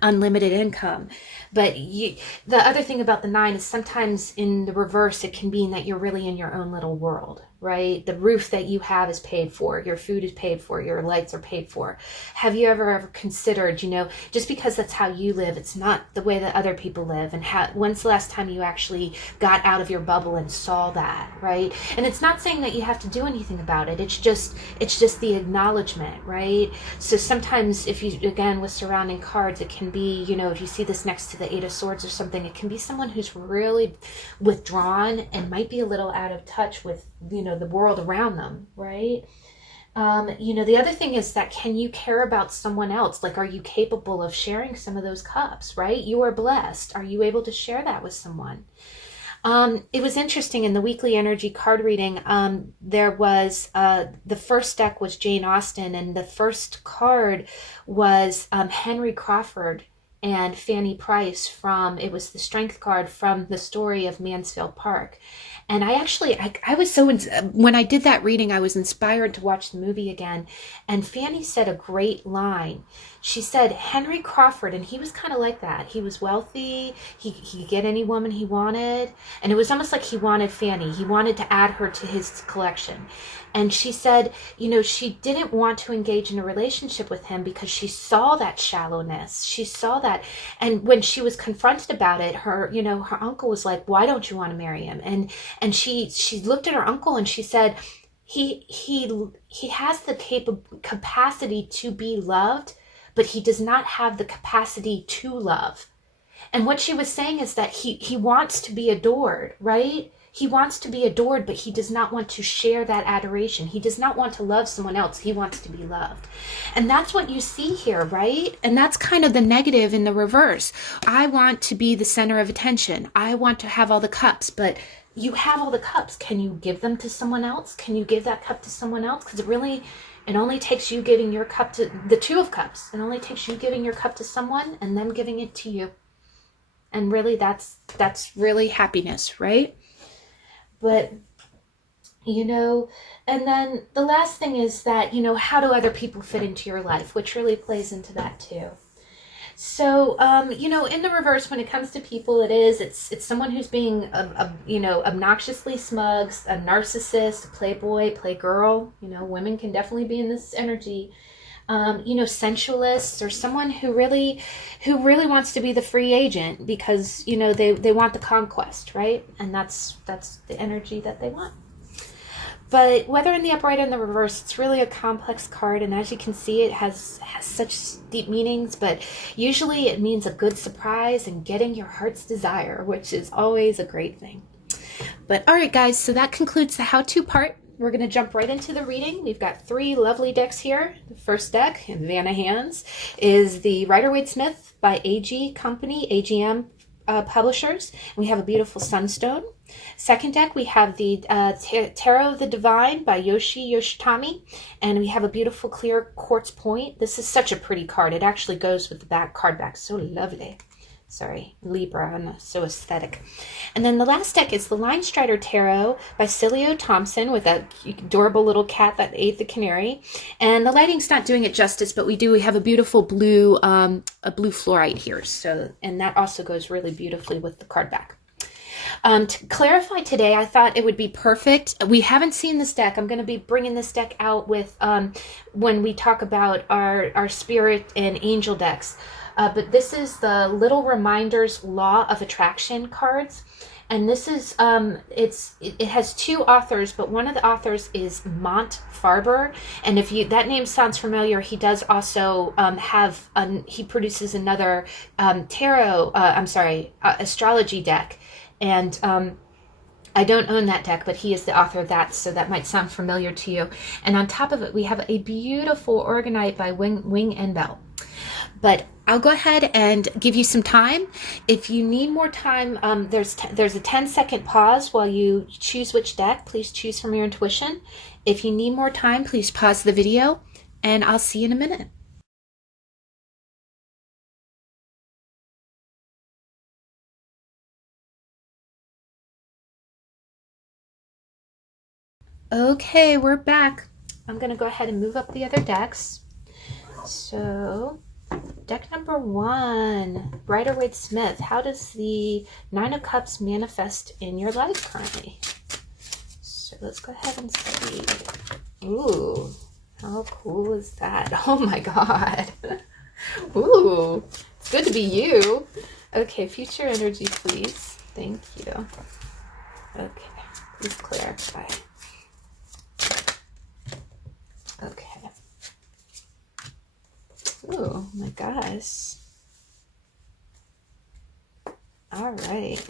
unlimited income. But the other thing about the 9 is sometimes in the reverse, it can mean that you're really in your own little world, right? The roof that you have is paid for. Your food is paid for. Your lights are paid for. Have you ever considered, you know, just because that's how you live, it's not the way that other people live? And when's the last time you actually got out of your bubble and saw that, right? And it's not saying that you have to do anything about it. It's just the acknowledgement, right? So sometimes if you, again, with surrounding cards, it can be, you know, if you see this next to the 8 of Swords or something, it can be someone who's really withdrawn and might be a little out of touch with, you know, the world around them, right? You know, the other thing is that, can you care about someone else? Like, are you capable of sharing some of those cups, right? You are blessed. Are you able to share that with someone? It was interesting in the weekly energy card reading, there was, the first deck was Jane Austen, and the first card was Henry Crawford and Fanny Price from, it was the strength card from the story of Mansfield Park. And I actually, I was so, when I did that reading, I was inspired to watch the movie again. And Fanny said a great line. She said, Henry Crawford, and he was kind of like that. He was wealthy. He could get any woman he wanted. And it was almost like he wanted Fanny. He wanted to add her to his collection. And she said, you know, she didn't want to engage in a relationship with him because she saw that shallowness. She saw that. And when she was confronted about it, her, you know, her uncle was like, why don't you want to marry him? And she looked at her uncle and she said, he has the capacity to be loved, but he does not have the capacity to love. And what she was saying is that he wants to be adored, right? He wants to be adored, but he does not want to share that adoration. He does not want to love someone else. He wants to be loved. And that's what you see here, right? And that's kind of the negative in the reverse. I want to be the center of attention. I want to have all the cups, but you have all the cups. Can you give them to someone else? Can you give that cup to someone else? Because it only takes you giving your cup to the 2 of Cups. It only takes you giving your cup to someone and them giving it to you. And really, that's really happiness, right? But, you know, and then the last thing is that, you know, how do other people fit into your life, which really plays into that too. So, you know, in the reverse, when it comes to people, it's someone who's being, you know, obnoxiously smug, a narcissist, a playboy, playgirl. You know, women can definitely be in this energy. You know, sensualists, or someone who really wants to be the free agent because, you know, they want the conquest, right? And that's the energy that they want. But whether in the upright or in the reverse, it's really a complex card. And as you can see, it has such deep meanings, but usually it means a good surprise and getting your heart's desire, which is always a great thing. But all right, guys, so that concludes the how-to part. We're going to jump right into the reading. We've got 3 lovely decks here. The first deck, in Vanna hands, is the Rider-Waite Smith by AG Company, AGM Publishers. And we have a beautiful sunstone. Second deck, we have the Tarot of the Divine by Yoshitani. And we have a beautiful clear quartz point. This is such a pretty card. It actually goes with the back card back. So lovely. Sorry, Libra, and so aesthetic. And then the last deck is the Linestrider Tarot by Siolo Thompson with that adorable little cat that ate the canary. And the lighting's not doing it justice, but we have a beautiful blue, blue fluorite here. So, and that also goes really beautifully with the card back. To clarify today, I thought it would be perfect. We haven't seen this deck. I'm going to be bringing this deck out with when we talk about our spirit and angel decks. But this is the Little Reminders Law of Attraction cards. And this is, it has 2 authors, but one of the authors is Monte Farber. And if that name sounds familiar, he does also he produces another astrology deck. And I don't own that deck, but he is the author of that, so that might sound familiar to you. And on top of it, we have a beautiful Orgonite by Wing and Bell. But I'll go ahead and give you some time. If you need more time, there's a 10-second pause while you choose which deck. Please choose from your intuition. If you need more time, please pause the video, and I'll see you in a minute. Okay, we're back. I'm going to go ahead and move up the other decks. So, deck number 1, Rider-Waite-Smith. How does the Nine of Cups manifest in your life currently? So let's go ahead and see. Ooh, how cool is that? Oh my God. Ooh, it's good to be you. Okay, future energy, please. Thank you. Okay, please clarify. Okay. Oh my gosh. All right.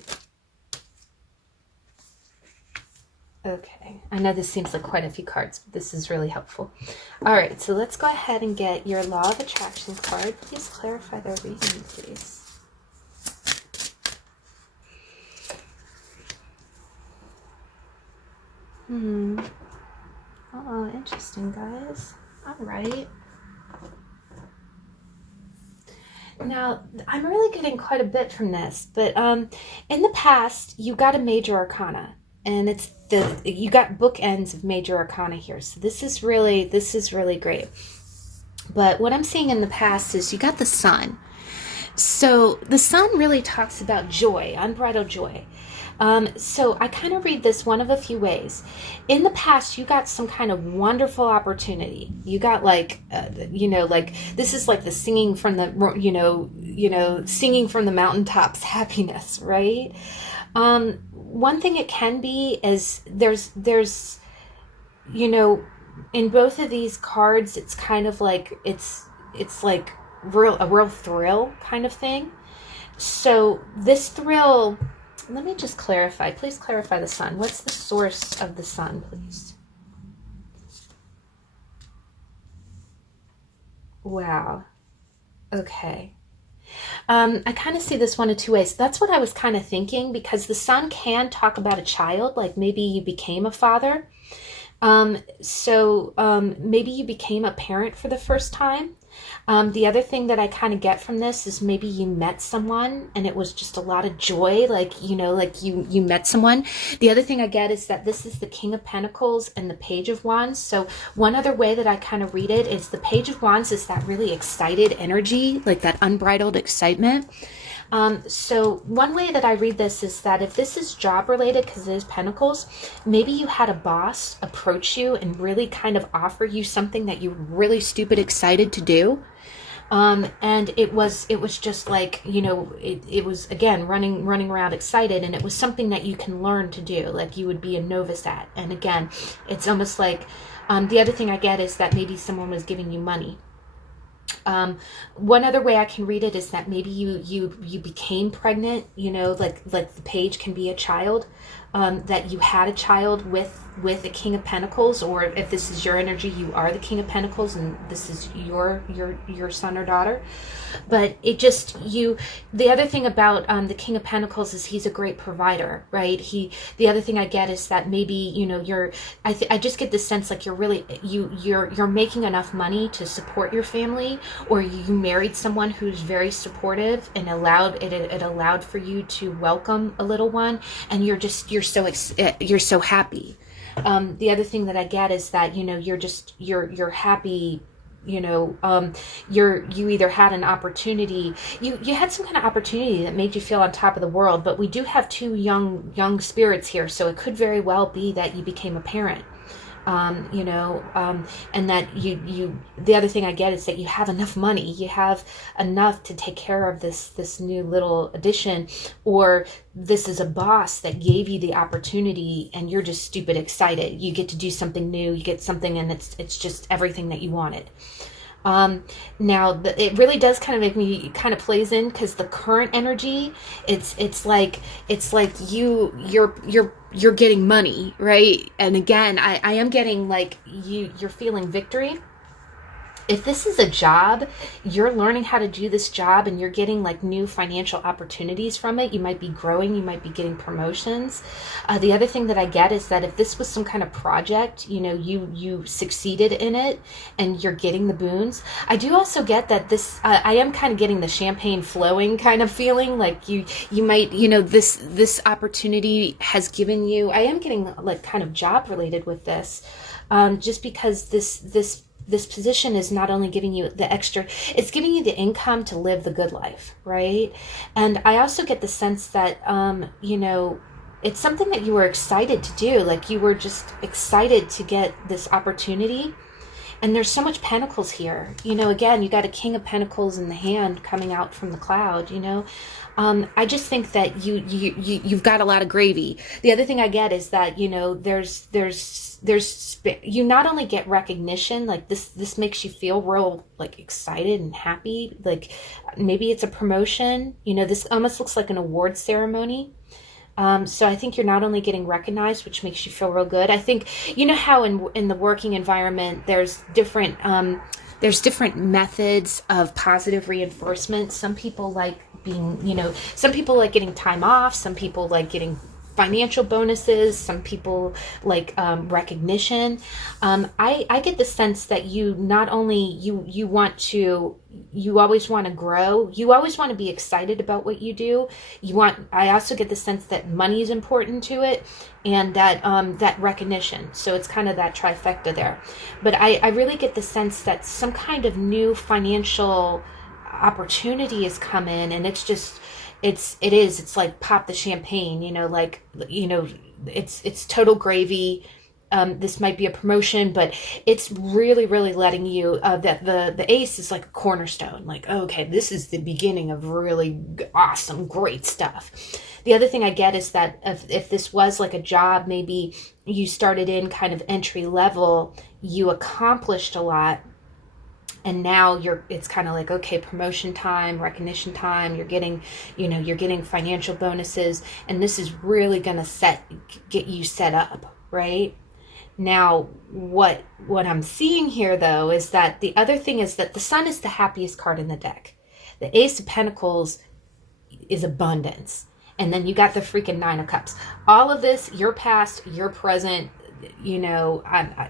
Okay. I know this seems like quite a few cards, but this is really helpful. All right. So let's go ahead and get your Law of Attraction card. Please clarify their reading, please. Oh, interesting, guys. All right. Now, I'm really getting quite a bit from this, but in the past, you got a Major Arcana, and you got bookends of Major Arcana here. So this is really great. But what I'm seeing in the past is you got the Sun. So the Sun really talks about joy, unbridled joy. So I kind of read this one of a few ways. In the past, you got some kind of wonderful opportunity. You got like this is like the singing from the, singing from the mountaintops happiness, right? One thing it can be is there's, in both of these cards, it's kind of like, it's like a real thrill kind of thing. So this thrill, let me just clarify. Please clarify the Sun. What's the source of the Sun, please? Wow. Okay. I kind of see this one of two ways. That's what I was kind of thinking, because the Sun can talk about a child, like maybe you became a father. Maybe you became a parent for the first time. The other thing that I kind of get from this is maybe you met someone and it was just a lot of joy, like you met someone. The other thing I get is that this is the King of Pentacles and the Page of Wands. So one other way that I kind of read it is the Page of Wands is that really excited energy, like that unbridled excitement. So one way that I read this is that if this is job related, because it is Pentacles, maybe you had a boss approach you and really kind of offer you something that you were really stupid excited to do. And it was just like, it was, again, running around excited, and it was something that you can learn to do, like you would be a novice at. And again, it's almost like, the other thing I get is that maybe someone was giving you money. One other way I can read it is that maybe you became pregnant, like the Page can be a child, that you had a child with a King of Pentacles, or if this is your energy, you are the King of Pentacles and this is your son or daughter. But it just, the other thing about the King of Pentacles is he's a great provider, right? The other thing I get is that maybe, I just get this sense like you're making enough money to support your family, or you married someone who's very supportive and it allowed for you to welcome a little one, and you're so happy. The other thing that I get is that, you're happy, you either had an opportunity, you had some kind of opportunity that made you feel on top of the world, but we do have two young spirits here. So it could very well be that you became a parent. And that the other thing I get is that you have enough money, you have enough to take care of this new little addition, or this is a boss that gave you the opportunity and you're just stupid excited. You get to do something new, you get something, and it's just everything that you wanted. Now it really does kind of make me kind of plays in, because the current energy, it's like you're getting money, right? And again, I am getting like you're feeling victory. if this is a job, you're learning how to do this job and you're getting like new financial opportunities from it. You might be growing, you might be getting promotions. The other thing that I get is that if this was some kind of project, you know, you succeeded in it and you're getting the boons. I do also get that this, I am kind of getting the champagne flowing kind of feeling, like you might, you know, this opportunity has given you, I am getting like kind of job related with this, just because this position is not only giving you the extra, it's giving you the income to live the good life, right? And I also get the sense that, you know, it's something that you were excited to do. Like you were just excited to get this opportunity. And there's so much pentacles here. You know, again, you got a King of Pentacles in the hand coming out from the cloud, you know. I just think that you've got a lot of gravy. The other thing I get is that, you know, there's you not only get recognition, like this makes you feel real like excited and happy, like maybe it's a promotion, you know, this almost looks like an award ceremony. So I think you're not only getting recognized, which makes you feel real good. I think, you know how in the working environment, there's different methods of positive reinforcement. Some people like being, you know, some people like getting time off. Some people like getting financial bonuses. Some people like recognition. I get the sense that you not only you always want to grow. You always want to be excited about what you do. I also get the sense that money is important to it, and that that recognition. So it's kind of that trifecta there. But I really get the sense that some kind of new financial opportunity has come in, and it's just it's like pop the champagne, you know, like, you know, it's total gravy. This might be a promotion, but it's really, really letting you, that the ace is like a cornerstone. Like, okay, this is the beginning of really awesome, great stuff. The other thing I get is that if this was like a job, maybe you started in kind of entry level, you accomplished a lot, and now it's kind of like, okay, promotion time, recognition time, you're getting financial bonuses, and this is really going to get you set up, right? Now, what I'm seeing here, though, is that the other thing is that the Sun is the happiest card in the deck. The Ace of Pentacles is abundance. And then you got the freaking Nine of Cups. All of this, your past, your present, you know,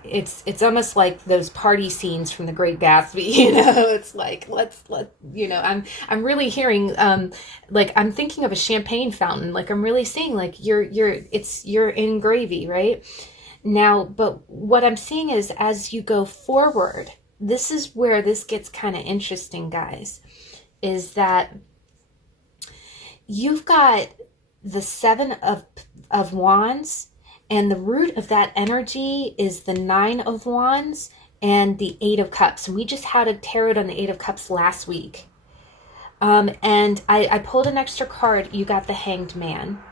it's almost like those party scenes from The Great Gatsby, you know. It's like, let you know, I'm really hearing, like, I'm thinking of a champagne fountain. Like, I'm really seeing, like, you're in gravy, right? Now, but what I'm seeing is, as you go forward, this is where this gets kind of interesting, guys, is that you've got the Seven of Wands, and the root of that energy is the Nine of Wands and the Eight of Cups. And we just had a tarot on the Eight of Cups last week. And I pulled an extra card. You got the Hanged Man.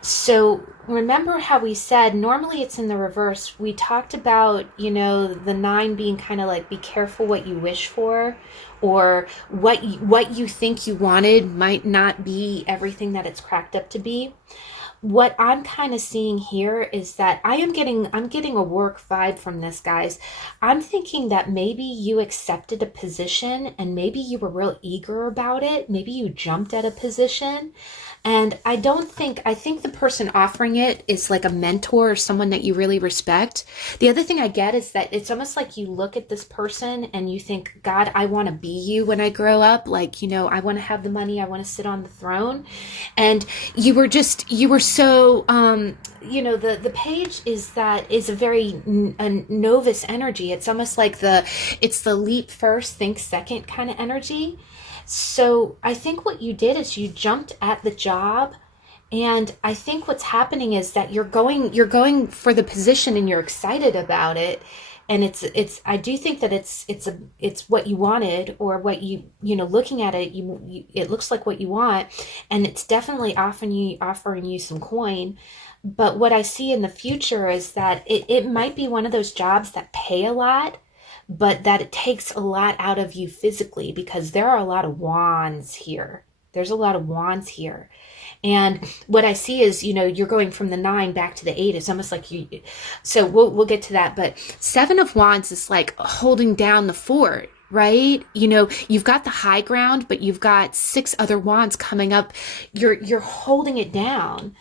So remember how we said, normally it's in the reverse. We talked about, you know, the 9 being kind of like, be careful what you wish for, or what you think you wanted might not be everything that it's cracked up to be. What I'm kind of seeing here is that I'm getting a work vibe from this, guys. I'm thinking that maybe you accepted a position and maybe you were real eager about it. Maybe you jumped at a position. And I think the person offering it is like a mentor or someone that you really respect. The other thing I get is that it's almost like you look at this person and you think, God, I want to be you when I grow up. Like, you know, I want to have the money. I want to sit on the throne. And you were so, you know, the page is a very novice energy. It's almost like it's the leap first, think second kind of energy. So I think what you did is you jumped at the job, and I think what's happening is that you're going for the position and you're excited about it, and I do think that it's what you wanted, or what you know, looking at it, it looks like what you want, and it's definitely offering you some coin. But what I see in the future is that it might be one of those jobs that pay a lot, but that it takes a lot out of you physically, because there are a lot of wands here. There's a lot of wands here. And what I see is, you're going from the 9 back to the 8. It's almost like so we'll get to that. But 7 of Wands is like holding down the fort, right? You've got the high ground, but you've got 6 other wands coming up. You're holding it down.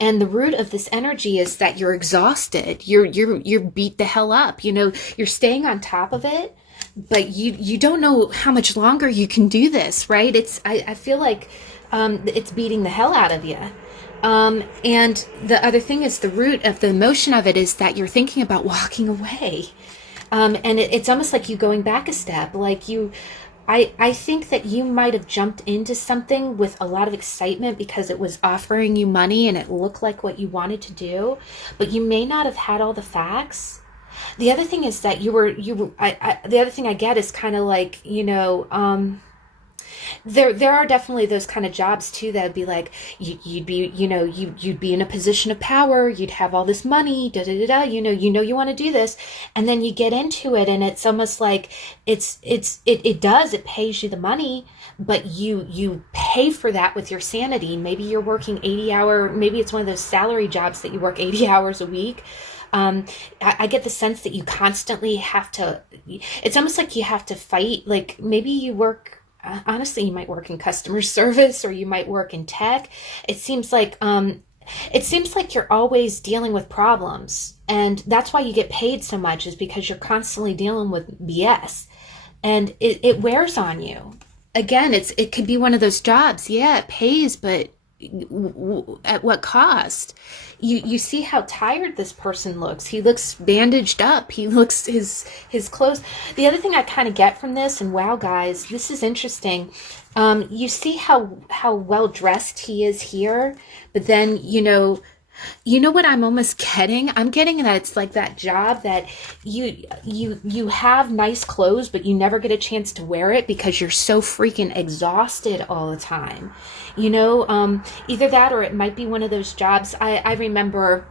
And the root of this energy is that you're exhausted. You're beat the hell up. You're staying on top of it, but you don't know how much longer you can do this, right? I feel like it's beating the hell out of you. And the other thing is, the root of the emotion of it is that you're thinking about walking away. And it's almost like you going back a step. Like I think that you might have jumped into something with a lot of excitement because it was offering you money and it looked like what you wanted to do, but you may not have had all the facts. The other thing is that the other thing I get is kind of like, there are definitely those kind of jobs too that would be like you'd be in a position of power, you'd have all this money, you want to do this, and then you get into it and it's almost like it pays you the money, but you pay for that with your sanity. Maybe you're working 80-hour, maybe it's one of those salary jobs that you work 80 hours a week. I get the sense that you constantly have to, it's almost like you have to fight. Like maybe you work, honestly, you might work in customer service or you might work in tech. It seems like you're always dealing with problems, and that's why you get paid so much, is because you're constantly dealing with BS, and it wears on you. Again, it could be one of those jobs. Yeah, it pays, but at what cost? You see how tired this person looks. He looks bandaged up. He looks his clothes. The other thing I kind of get from this, and wow, guys, this is interesting. You see how well dressed he is here, but then what I'm almost getting? I'm getting that it's like that job that you have nice clothes, but you never get a chance to wear it because you're so freaking exhausted all the time. Either that, or it might be one of those jobs. I remember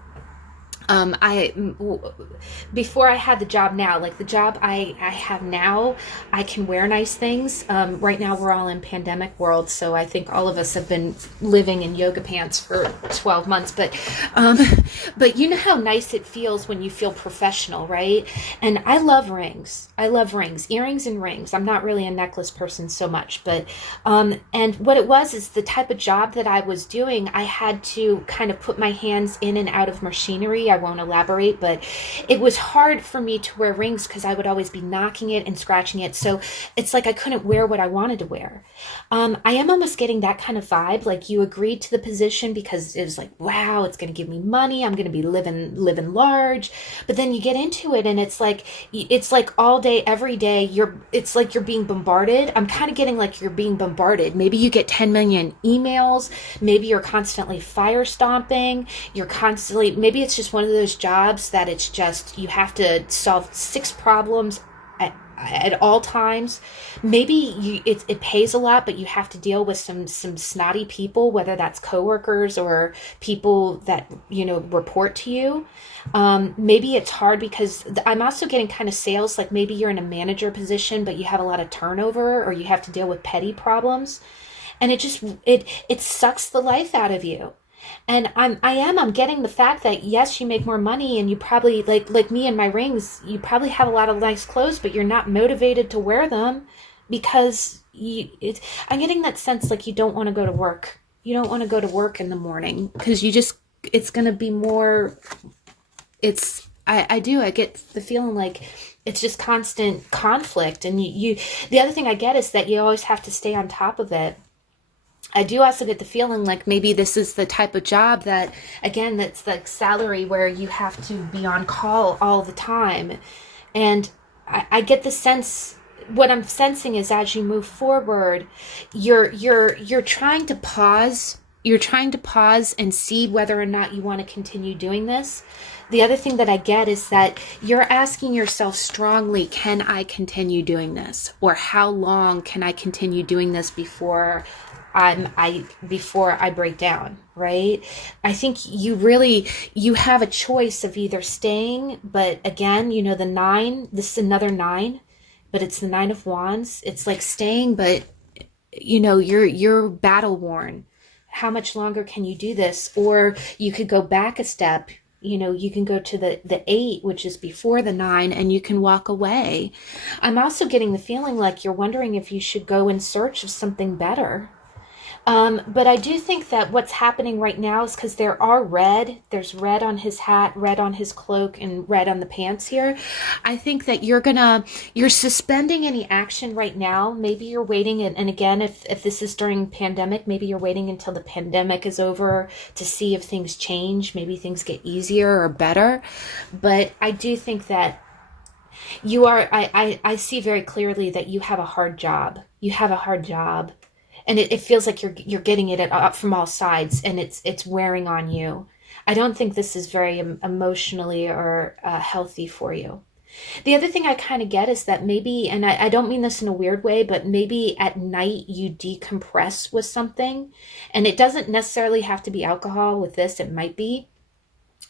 before I had the job now, like the job I have now, I can wear nice things. Right now we're all in pandemic world, so I think all of us have been living in yoga pants for 12 months, but you know how nice it feels when you feel professional, right? And I love rings. Earrings and rings. I'm not really a necklace person so much, but and what it was is the type of job that I was doing, I had to kind of put my hands in and out of machinery. I won't elaborate, but it was hard for me to wear rings because I would always be knocking it and scratching it. So it's like I couldn't wear what I wanted to wear. I am almost getting that kind of vibe. Like you agreed to the position because it was like, wow, it's going to give me money. I'm going to be living large. But then you get into it and it's like all day, every day, it's like you're being bombarded. I'm kind of getting like you're being bombarded. Maybe you get 10 million emails. Maybe you're constantly fire stomping. Maybe it's just one of those jobs that it's just, you have to solve 6 problems at all times. Maybe it pays a lot, but you have to deal with some snotty people, whether that's coworkers or people that, report to you. Maybe it's hard because I'm also getting kind of sales, like maybe you're in a manager position, but you have a lot of turnover or you have to deal with petty problems. And it sucks the life out of you. And I'm getting the fact that yes, you make more money and you probably like me and my rings, you probably have a lot of nice clothes, but you're not motivated to wear them because I'm getting that sense like you don't want to go to work. You don't want to go to work in the morning because it's going to be more, I get the feeling like it's just constant conflict. And the other thing I get is that you always have to stay on top of it. I do also get the feeling like maybe this is the type of job that, again, that's like salary where you have to be on call all the time. And I get the sense, what I'm sensing is as you move forward, you're trying to pause. You're trying to pause and see whether or not you want to continue doing this. The other thing that I get is that you're asking yourself strongly, can I continue doing this? Or how long can I continue doing this before I break down, right? I think you have a choice of either staying, but again, the 9, this is another 9, but it's the 9 of Wands. It's like staying, but you know, you're battle worn. How much longer can you do this? Or you could go back a step. You know, you can go to the 8, which is before the 9, and you can walk away. I'm also getting the feeling like you're wondering if you should go in search of something better. But I do think that what's happening right now is because there's red on his hat, red on his cloak, and red on the pants here. I think that you're suspending any action right now. Maybe you're waiting, and again, if this is during pandemic, maybe you're waiting until the pandemic is over to see if things change. Maybe things get easier or better. But I do think that I see very clearly that you have a hard job. You have a hard job. And it feels like you're getting it up from all sides, and it's wearing on you. I don't think this is very emotionally or healthy for you. The other thing I kind of get is that maybe, and I don't mean this in a weird way, but maybe at night you decompress with something. And it doesn't necessarily have to be alcohol with this. It might be,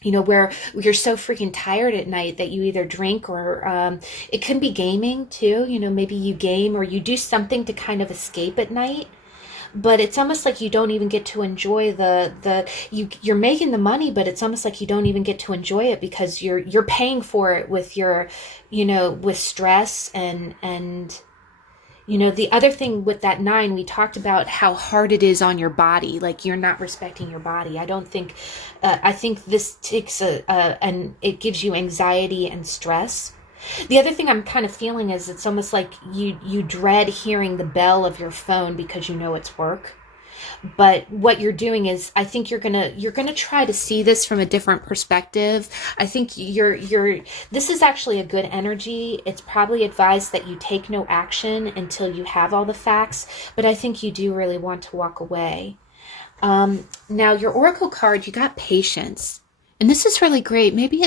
you know, where you're so freaking tired at night that you either drink or it can be gaming too. You know, maybe you game or you do something to kind of escape at night. But it's almost like you don't even get to enjoy you're making the money, but it's almost like you don't even get to enjoy it because you're paying for it with your, you know, with stress and you know, the other thing with that 9, we talked about how hard it is on your body. Like you're not respecting your body. I think this takes and it gives you anxiety and stress. The other thing I'm kind of feeling is it's almost like you dread hearing the bell of your phone because you know it's work. But what you're doing is, I think you're gonna try to see this from a different perspective. I think this is actually a good energy. It's probably advised that you take no action until you have all the facts, but I think you do really want to walk away. Now your oracle card, you got patience. And this is really great. Maybe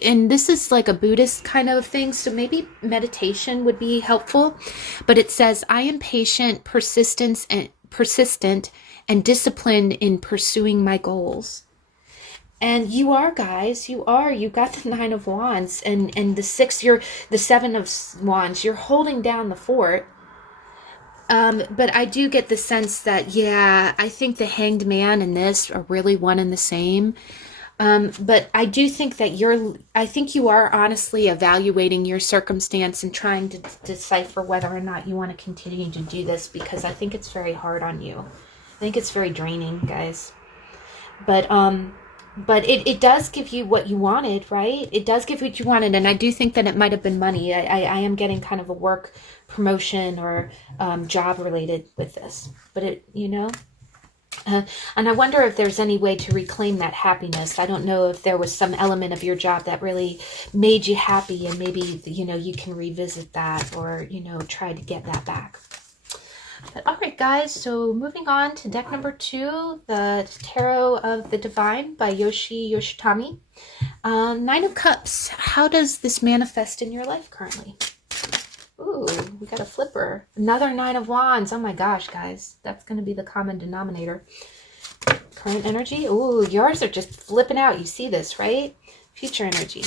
and this is like a Buddhist kind of thing. So maybe meditation would be helpful. But it says, I am patient, persistent, and disciplined in pursuing my goals. And you are, guys. You got the 9 of Wands and the 6. You're the 7 of Wands. You're holding down the fort. But I do get the sense that, yeah, I think the Hanged Man and this are really one and the same. But I do think that I think you are honestly evaluating your circumstance and trying to decipher whether or not you want to continue to do this, because I think it's very hard on you. I think it's very draining, guys. But it does give you what you wanted, right? It does give what you wanted. And I do think that it might have been money. I am getting kind of a work promotion or job related with this, but it, you know, and I wonder if there's any way to reclaim that happiness. I don't know if there was some element of your job that really made you happy, and maybe, you know, you can revisit that or, you know, try to get that back. But all right, guys, so moving on to deck number 2, the Tarot of the Divine by Yoshitani. 9 of Cups. How does this manifest in your life currently? Ooh, we got a flipper. Another 9 of Wands. Oh my gosh, guys. That's going to be the common denominator. Current energy. Ooh, yours are just flipping out. You see this, right? Future energy.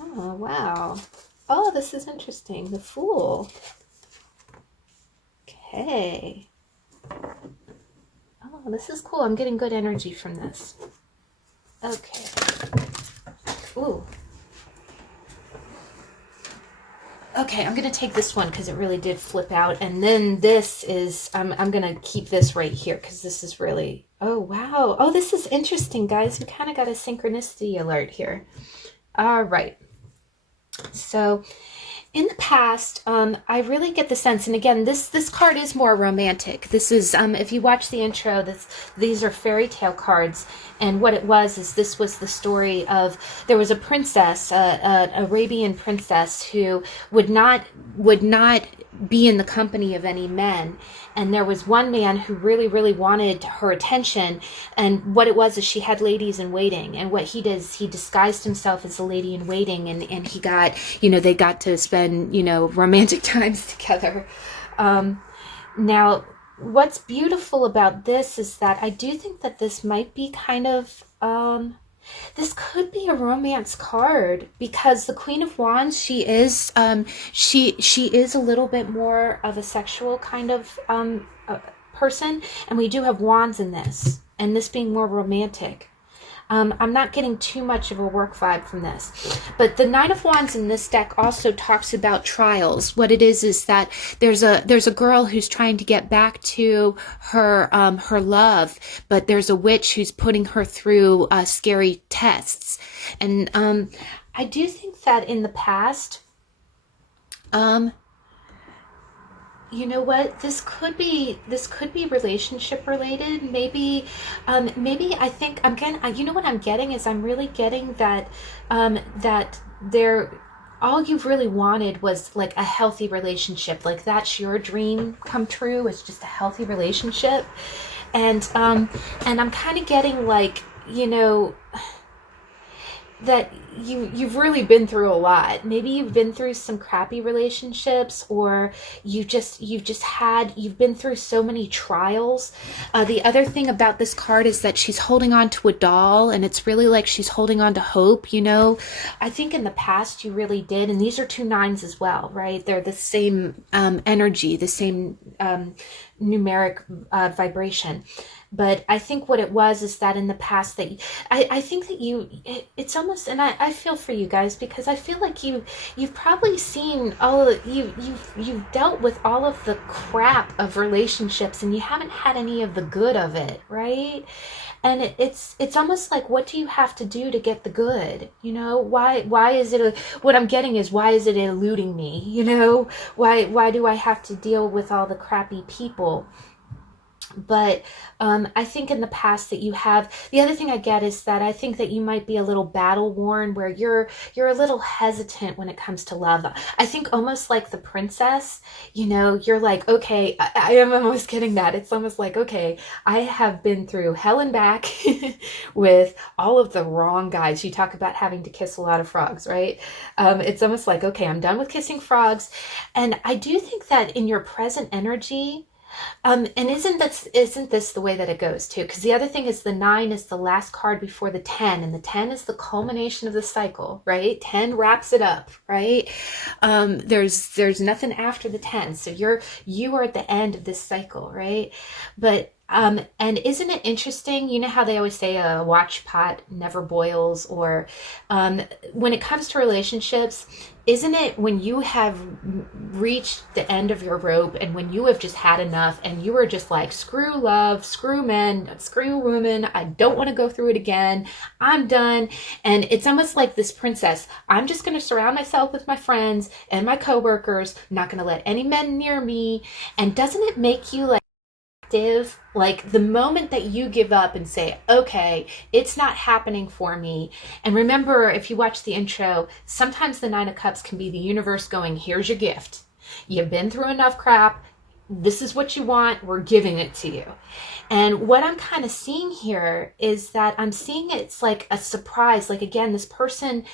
Oh, wow. Oh, this is interesting. The Fool. Okay. Oh, this is cool. I'm getting good energy from this. Okay. Ooh. Okay, I'm going to take this one because it really did flip out. And then this is, I'm going to keep this right here because this is really, oh, wow. Oh, this is interesting, guys. We kind of got a synchronicity alert here. All right. So in the past, I really get the sense, and again, this card is more romantic. This is, if you watch the intro, these are fairy tale cards, and what it was is this was the story of, there was a princess, an Arabian princess, who would not be in the company of any men, and there was one man who really, really wanted her attention, and what it was is she had ladies in waiting, and what he did is he disguised himself as a lady in waiting, and he got, you know, they got to spend, you know, romantic times together. Now, what's beautiful about this is that I do think that this might be kind of, This could be a romance card because the Queen of Wands, she is she is a little bit more of a sexual kind of person, and we do have wands in this, and this being more romantic. I'm not getting too much of a work vibe from this. But the Nine of Wands in this deck also talks about trials. What it is that there's a girl who's trying to get back to her her love, but there's a witch who's putting her through scary tests. And I do think that in the past, you know what, this could be relationship related. Maybe I think I'm getting, you know what I'm getting is I'm really getting that that there, all you've really wanted was like a healthy relationship. Like that's your dream come true. It's just a healthy relationship. And I'm kind of getting like, you know, that you've really been through a lot. Maybe you've been through some crappy relationships, or you've been through so many trials. The other thing about this card is that she's holding on to a doll, and it's really like she's holding on to hope, you know. I think in the past you really did, and these are 2 9s as well, right? They're the same energy, the same numeric vibration. But I think what it was is that in the past that I think that it's almost, and I feel for you guys, because I feel like you've probably seen all of, you've dealt with all of the crap of relationships, and you haven't had any of the good of it, right? And it's almost like, what do you have to do to get the good? You know, why is it what I'm getting is, why is it eluding me? You know, why do I have to deal with all the crappy people? But I think in the past that you have, the other thing I get is that I think that you might be a little battle worn, where you're a little hesitant when it comes to love. I think almost like the princess, you know, you're like, okay, I am almost getting that. It's almost like, okay, I have been through hell and back with all of the wrong guys. You talk about having to kiss a lot of frogs, right? It's almost like, okay, I'm done with kissing frogs. And I do think that in your present energy, and isn't this the way that it goes too? Because the other thing is the 9 is the last card before the 10, and the 10 is the culmination of the cycle, right? 10 wraps it up, right? There's nothing after the 10, so you are at the end of this cycle, right? But and isn't it interesting? You know how they always say a watch pot never boils, or when it comes to relationships, isn't it when you have reached the end of your rope, and when you have just had enough, and you are just like, screw love, screw men, screw women, I don't want to go through it again, I'm done. And it's almost like this princess, I'm just going to surround myself with my friends and my coworkers, not going to let any men near me. And doesn't it make you like, like the moment that you give up and say, okay, it's not happening for me. And remember, if you watch the intro, sometimes the 9 of Cups can be the universe going, here's your gift. You've been through enough crap. This is what you want. We're giving it to you. And what I'm kind of seeing here is that I'm seeing it's like a surprise. Like, again, this person,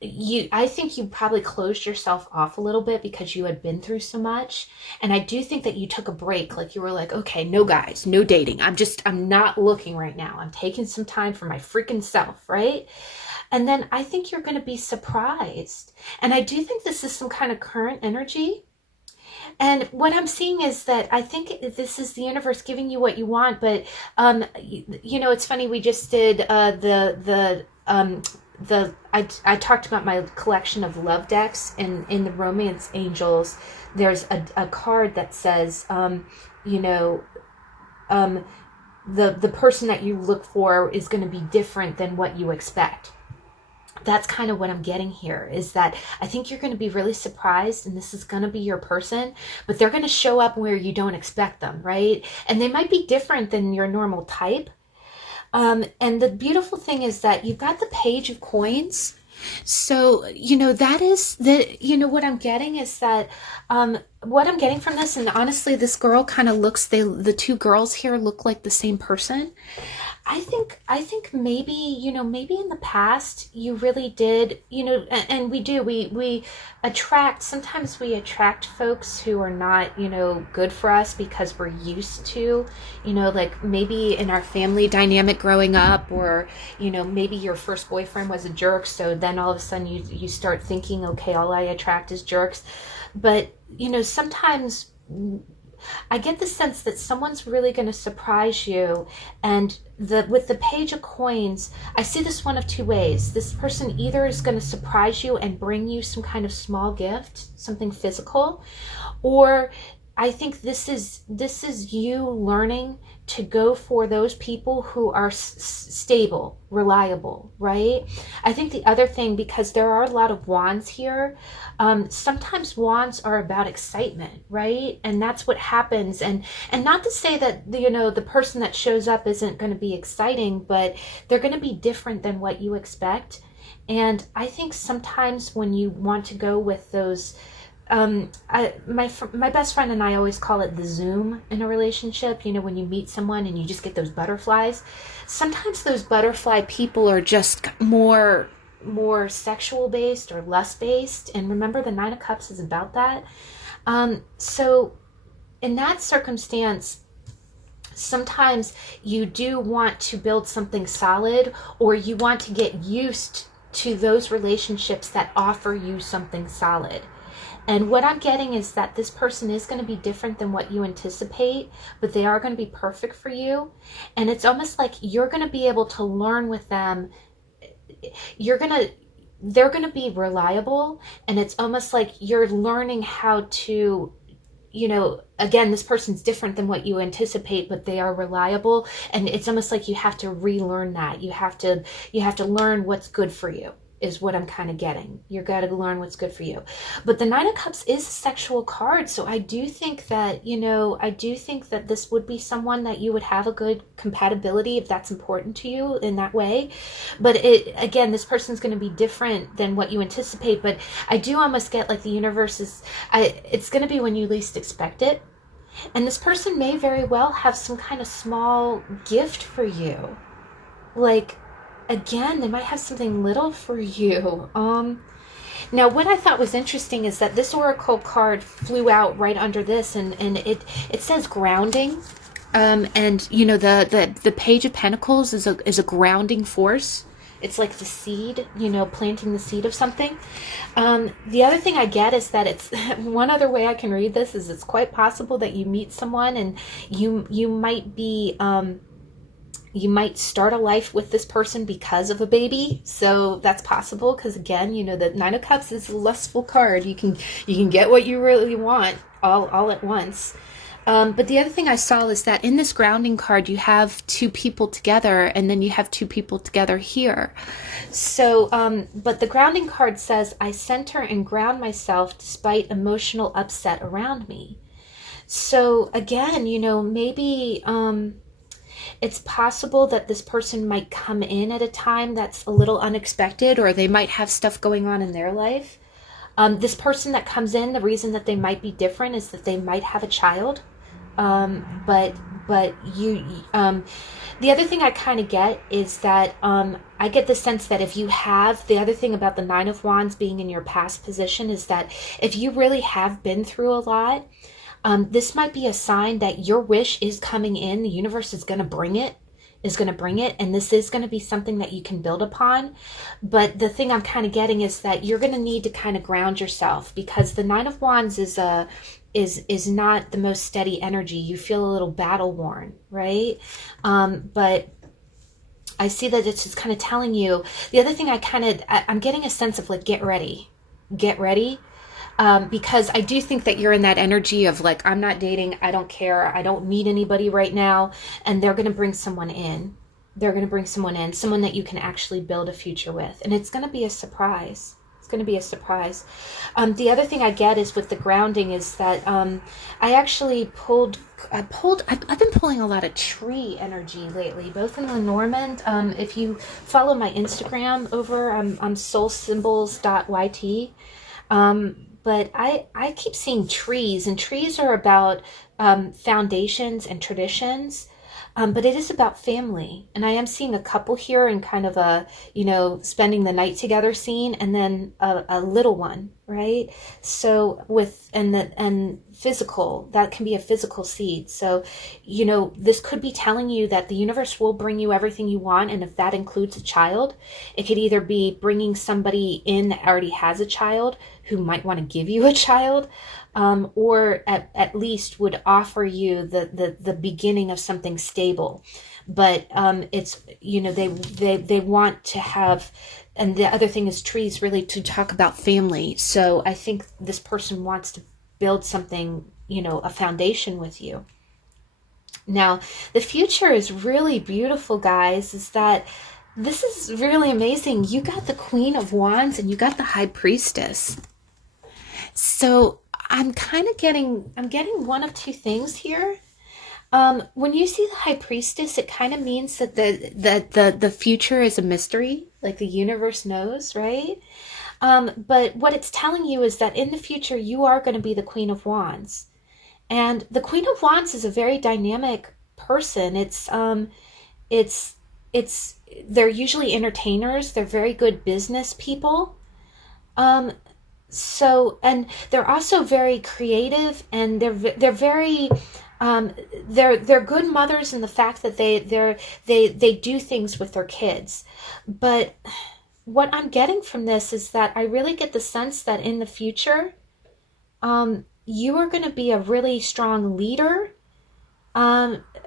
I think you probably closed yourself off a little bit because you had been through so much. And I do think that you took a break. Like, you were like, okay, no guys, no dating. I'm not looking right now. I'm taking some time for my freaking self, right? And then I think you're going to be surprised. And I do think this is some kind of current energy. And what I'm seeing is that I think this is the universe giving you what you want. But, you know, it's funny. We just did I talked about my collection of love decks, and in the Romance Angels, there's a card that says, you know, the person that you look for is going to be different than what you expect. That's kind of what I'm getting here, is that I think you're going to be really surprised, and this is going to be your person, but they're going to show up where you don't expect them, right? And they might be different than your normal type. And the beautiful thing is that you've got the Page of Coins. So, you know, that is what I'm getting is that, what I'm getting from this, and honestly, this girl kind of looks, the 2 girls here look like the same person. I think maybe, maybe in the past you really did, and we attract, sometimes we attract folks who are not, good for us because we're used to, like maybe in our family dynamic growing up, or, maybe your first boyfriend was a jerk. So then all of a sudden you start thinking, okay, all I attract is jerks. But, sometimes I get the sense that someone's really going to surprise you. And with the Page of Coins, I see this one of two ways. This person either is going to surprise you and bring you some kind of small gift, something physical, or I think this is you learning to go for those people who are stable, reliable, right? I think the other thing, because there are a lot of wands here, sometimes wands are about excitement, right? And that's what happens. And not to say that, the person that shows up isn't going to be exciting, but they're going to be different than what you expect. And I think sometimes when you want to go with those, my best friend and I always call it the zoom in a relationship. When you meet someone and you just get those butterflies. Sometimes those butterfly people are just more sexual based or lust based. And remember, the Nine of Cups is about that. So in that circumstance, sometimes you do want to build something solid, or you want to get used to those relationships that offer you something solid. And what I'm getting is that this person is going to be different than what you anticipate, but they are going to be perfect for you. And it's almost like you're going to be able to learn with them. They're going to be reliable. And it's almost like you're learning how to, again, this person's different than what you anticipate, but they are reliable. And it's almost like you have to relearn that. You have to learn what's good for you, is what I'm kind of getting. You got to learn what's good for you. But the Nine of Cups is a sexual card. So I do think that, this would be someone that you would have a good compatibility if that's important to you in that way. But again, this person's going to be different than what you anticipate. But I do almost get like the universe it's going to be when you least expect it. And this person may very well have some kind of small gift for you. Like, again, they might have something little for you. Now, what I thought was interesting is that this oracle card flew out right under this, and it says grounding. And the Page of Pentacles is a grounding force. It's like the seed, planting the seed of something. The other thing I get is that it's one other way I can read this is it's quite possible that you meet someone and you might be you might start a life with this person because of a baby. So that's possible, because again, the Nine of Cups is a lustful card. You can get what you really want all at once. But the other thing I saw is that in this grounding card, you have two people together, and then you have two people together here. So, but the grounding card says, I center and ground myself despite emotional upset around me. So again, maybe, it's possible that this person might come in at a time that's a little unexpected, or they might have stuff going on in their life. This person that comes in, the reason that they might be different is that they might have a child. But you, the other thing I kind of get is that, I get the sense that if you have, the other thing about the Nine of Wands being in your past position is that if you really have been through a lot, this might be a sign that your wish is coming in. The universe is going to bring it, and this is going to be something that you can build upon. But the thing I'm kind of getting is that you're going to need to kind of ground yourself, because the Nine of Wands is not the most steady energy. You feel a little battle worn, right? But I see that it's just kind of telling you. The other thing I'm getting a sense of like, get ready. Because I do think that you're in that energy of like, I'm not dating, I don't care, I don't need anybody right now. And they're going to bring someone in. Someone that you can actually build a future with. And it's going to be a surprise. The other thing I get is with the grounding is that I actually I've been pulling a lot of tree energy lately, both in Lenormand. If you follow my Instagram over, I'm soulsymbols.yt. But I keep seeing trees, and trees are about foundations and traditions. but it is about family. And I am seeing a couple here in kind of a, spending the night together scene, and then a little one, right? So and physical, that can be a physical seed. So, this could be telling you that the universe will bring you everything you want. And if that includes a child, it could either be bringing somebody in that already has a child who might want to give you a child, or at least would offer you the beginning of something stable. But it's, they want to have, and the other thing is trees, really to talk about family. So I think this person wants to build something, a foundation with you. Now, the future is really beautiful, guys. Is that this is really amazing. You got the Queen of Wands and you got the High Priestess. So I'm getting one of two things here. When you see the High Priestess, it kind of means that the future is a mystery, like the universe knows, right? But what it's telling you is that in the future, you are going to be the Queen of Wands. And the Queen of Wands is a very dynamic person. They're usually entertainers. They're very good business people. So, and they're also very creative, and they're very, they're good mothers in the fact that they do things with their kids. But what I'm getting from this is that I really get the sense that in the future, you are going to be a really strong leader.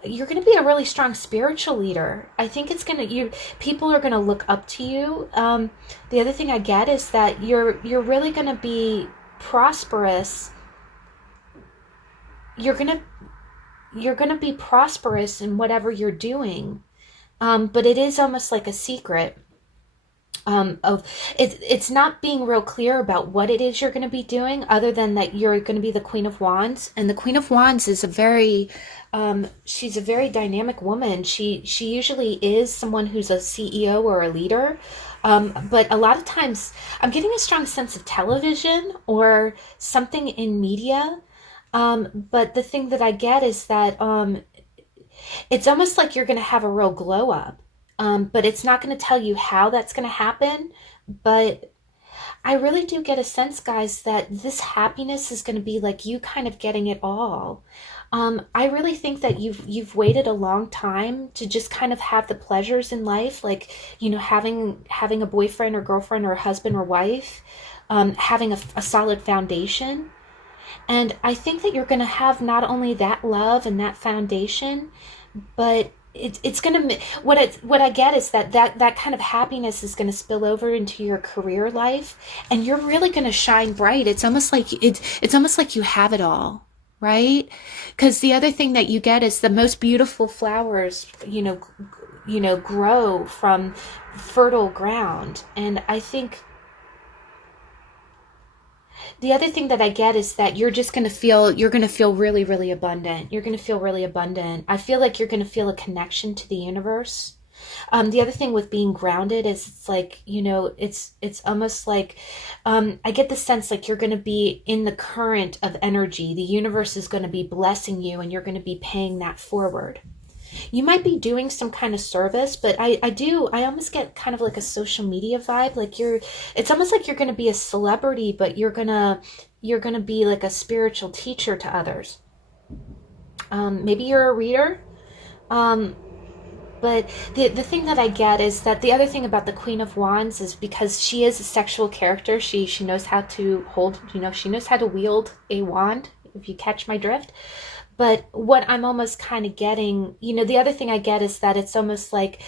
You're going to be a really strong spiritual leader. I think people are going to look up to you. The other thing I get is that you're really going to be prosperous. You're going to be prosperous in whatever you're doing. But it is almost like a secret. It's not being real clear about what it is you're going to be doing, other than that you're going to be the Queen of Wands. And the Queen of Wands is she's a very dynamic woman. She usually is someone who's a CEO or a leader. But a lot of times I'm getting a strong sense of television or something in media. But the thing that I get is that it's almost like you're going to have a real glow up. But it's not going to tell you how that's going to happen. But I really do get a sense, guys, that this happiness is going to be like you kind of getting it all. I really think that you've waited a long time to just kind of have the pleasures in life, like, having a boyfriend or girlfriend or a husband or wife, having a solid foundation. And I think that you're going to have not only that love and that foundation, but it's going to, what I get is that kind of happiness is going to spill over into your career life, and you're really going to shine bright. It's almost like you have it all, right? Because the other thing that you get is the most beautiful flowers, grow from fertile ground. And I think the other thing that I get is that you're going to feel really, really abundant. You're going to feel really abundant. I feel like you're going to feel a connection to the universe. The other thing with being grounded is it's like, it's almost like, I get the sense like you're going to be in the current of energy. The universe is going to be blessing you, and you're going to be paying that forward. You might be doing some kind of service, but I almost get kind of like a social media vibe. Like it's almost like you're going to be a celebrity, but you're going to be like a spiritual teacher to others. Maybe you're a reader. But the thing that I get is that the other thing about the Queen of Wands is because she is a sexual character, she knows how to hold, she knows how to wield a wand, if you catch my drift. But what I'm almost kind of getting, the other thing I get is that it's almost like,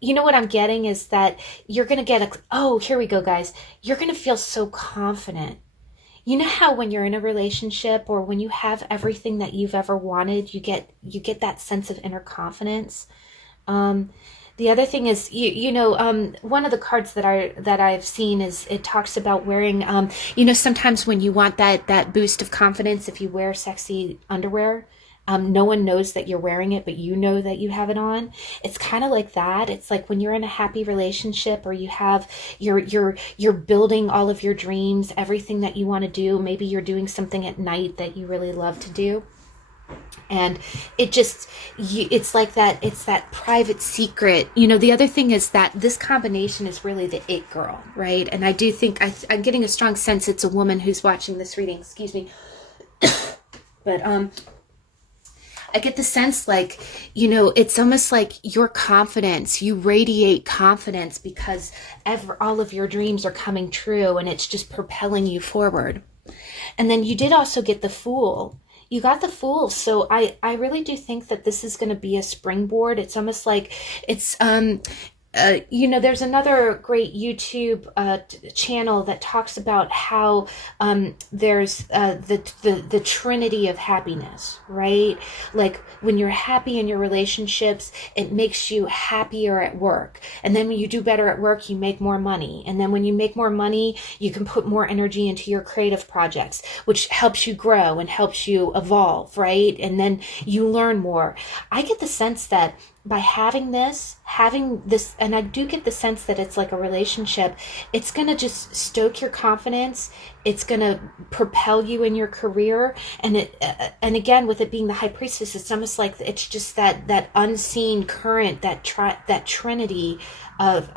what I'm getting is that you're going to get here we go, guys. You're going to feel so confident. You know how when you're in a relationship or when you have everything that you've ever wanted, you get that sense of inner confidence. The other thing is, one of the cards that I've seen is it talks about wearing, sometimes when you want that boost of confidence, if you wear sexy underwear, no one knows that you're wearing it, but you know that you have it on. It's kind of like that. It's like when you're in a happy relationship, or you're building all of your dreams, everything that you want to do. Maybe you're doing something at night that you really love to do. And it just, it's like that, it's that private secret. You know, the other thing is that this combination is really the it girl, right? And I do think, I'm getting a strong sense it's a woman who's watching this reading, excuse me. But I get the sense like, you know, it's almost like your confidence, you radiate confidence because all of your dreams are coming true, and it's just propelling you forward. And then you did also get the Fool. You got the Fool. So I really do think that this is going to be a springboard. It's almost like it's, you know, there's another great YouTube channel that talks about how there's the trinity of happiness, right? Like when you're happy in your relationships, it makes you happier at work. And then when you do better at work, you make more money. And then when you make more money, you can put more energy into your creative projects, which helps you grow and helps you evolve, right? And then you learn more. I get the sense that by having this, and I do get the sense that it's like a relationship, it's going to just stoke your confidence. It's going to propel you in your career. And and again, with it being the High Priestess, it's almost like it's just that unseen current, that trinity of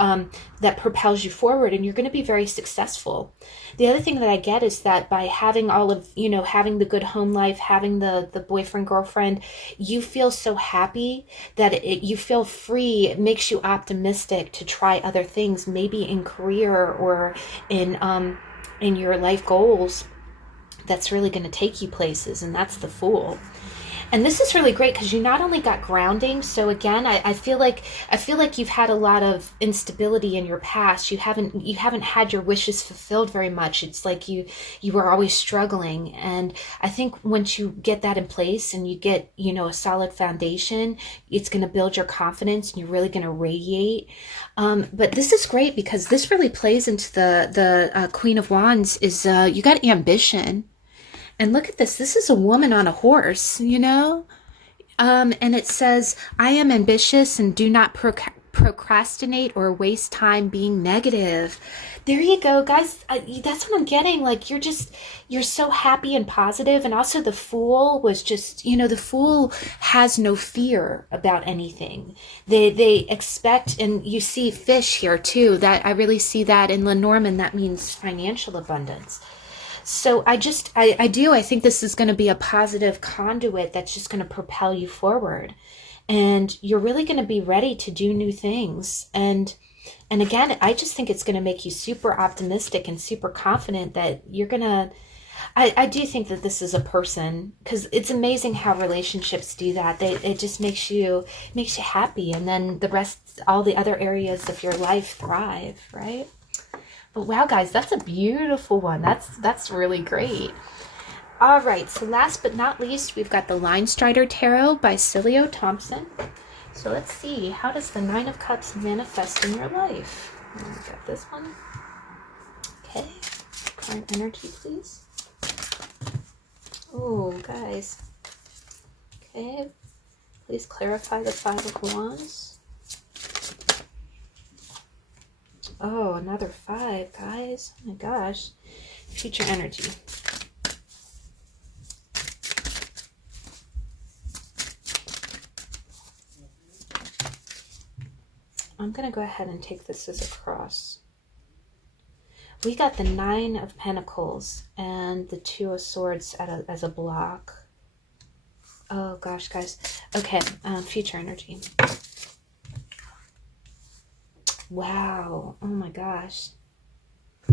that propels you forward, and you're going to be very successful. The other thing that I get is that by having all of, you know, having the good home life, having the boyfriend, girlfriend, you feel so happy that you feel free. It makes you optimistic to try other things, maybe in career or in your life goals. That's really going to take you places, and that's the Fool. And this is really great because you not only got grounding. So again, I feel like you've had a lot of instability in your past. You haven't had your wishes fulfilled very much. It's like you were always struggling. And I think once you get that in place and you get, you know, a solid foundation, it's going to build your confidence and you're really going to radiate. But this is great because this really plays into the Queen of Wands. Is you got ambition. And look at this. This is a woman on a horse, you know? And it says, I am ambitious and do not procrastinate or waste time being negative. There you go, guys. That's what I'm getting. Like, you're so happy and positive. And also the Fool was just, you know, the Fool has no fear about anything. They expect, and you see fish here too. That I really see that in Lenormand. That means financial abundance. So I think this is going to be a positive conduit that's just going to propel you forward. And you're really going to be ready to do new things. And again, I just think it's going to make you super optimistic and super confident that you're going to, I do think that this is a person, because it's amazing how relationships do that. It just makes you happy. And then the rest, all the other areas of your life thrive, right? But wow, guys, that's a beautiful one. That's really great. All right, so last but not least, we've got the Linestrider Tarot by Siolo Thompson. So let's see, how does the Nine of Cups manifest in your life? We got this one. Okay, current energy, please. Oh, guys. Okay, please clarify the Five of Wands. Oh, another 5, guys. Oh my gosh. Future energy. I'm going to go ahead and take this as a cross. We got the 9 of Pentacles and the 2 of Swords as a block. Oh gosh, guys. Okay, future energy. Wow. Oh my gosh.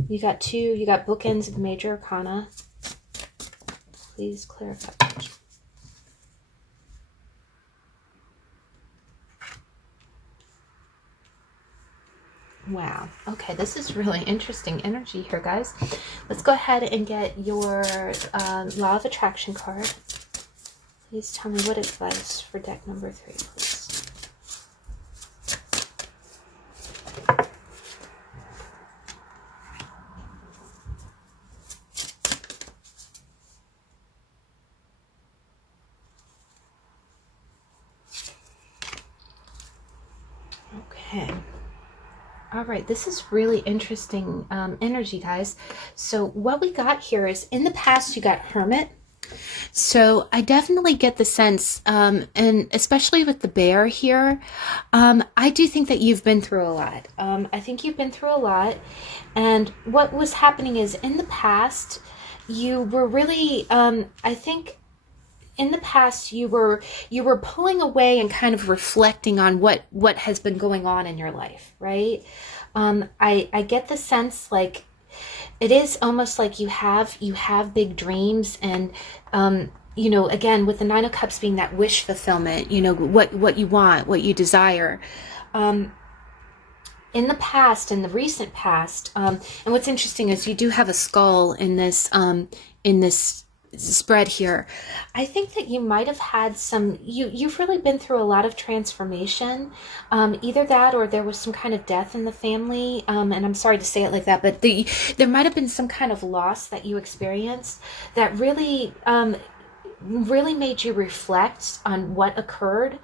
You got bookends of Major Arcana. Please clarify. Wow. Okay, this is really interesting energy here, guys. Let's go ahead and get your Law of Attraction card. Please tell me what advice for deck number 3, please. Okay. All right, this is really interesting energy, guys. So what we got here is, in the past, you got Hermit, So I definitely get the sense, and especially with the bear here, I do think that you've been through a lot. I think you've been through a lot. And what was happening is in the past, you were really, I think in the past you were pulling away and kind of reflecting on what has been going on in your life, right? I get the sense like it is almost like you have big dreams, and again, with the Nine of Cups being that wish fulfillment, what you want, what you desire. In the past, in the recent past, and what's interesting is you do have a skull in this spread here. I think that you might have had you've really been through a lot of transformation, either that or there was some kind of death in the family, and I'm sorry to say it like that, but there might have been some kind of loss that you experienced that really made you reflect on what occurred.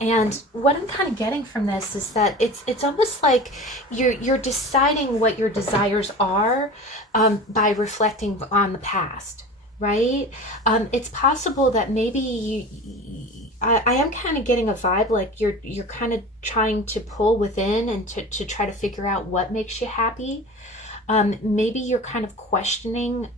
And what I'm kind of getting from this is that it's almost like you're deciding what your desires are, by reflecting on the past, right? It's possible that maybe I am kind of getting a vibe like you're kind of trying to pull within and to try to figure out what makes you happy. Maybe you're kind of questioning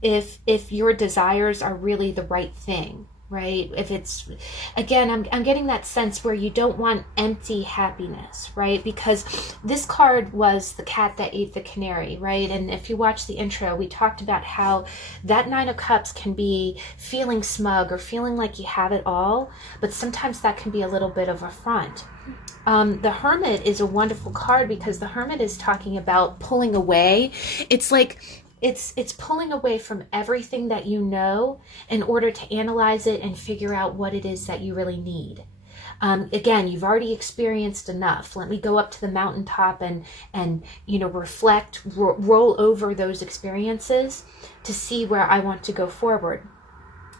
if your desires are really the right thing, right? If it's, again, I'm getting that sense where you don't want empty happiness, right? Because this card was the cat that ate the canary, right? And if you watch the intro, we talked about how that Nine of Cups can be feeling smug or feeling like you have it all, but sometimes that can be a little bit of a front. The Hermit is a wonderful card because the Hermit is talking about pulling away. It's like it's pulling away from everything that you know in order to analyze it and figure out what it is that you really need. Again, you've already experienced enough. Let me go up to the mountaintop and reflect, roll over those experiences to see where I want to go forward.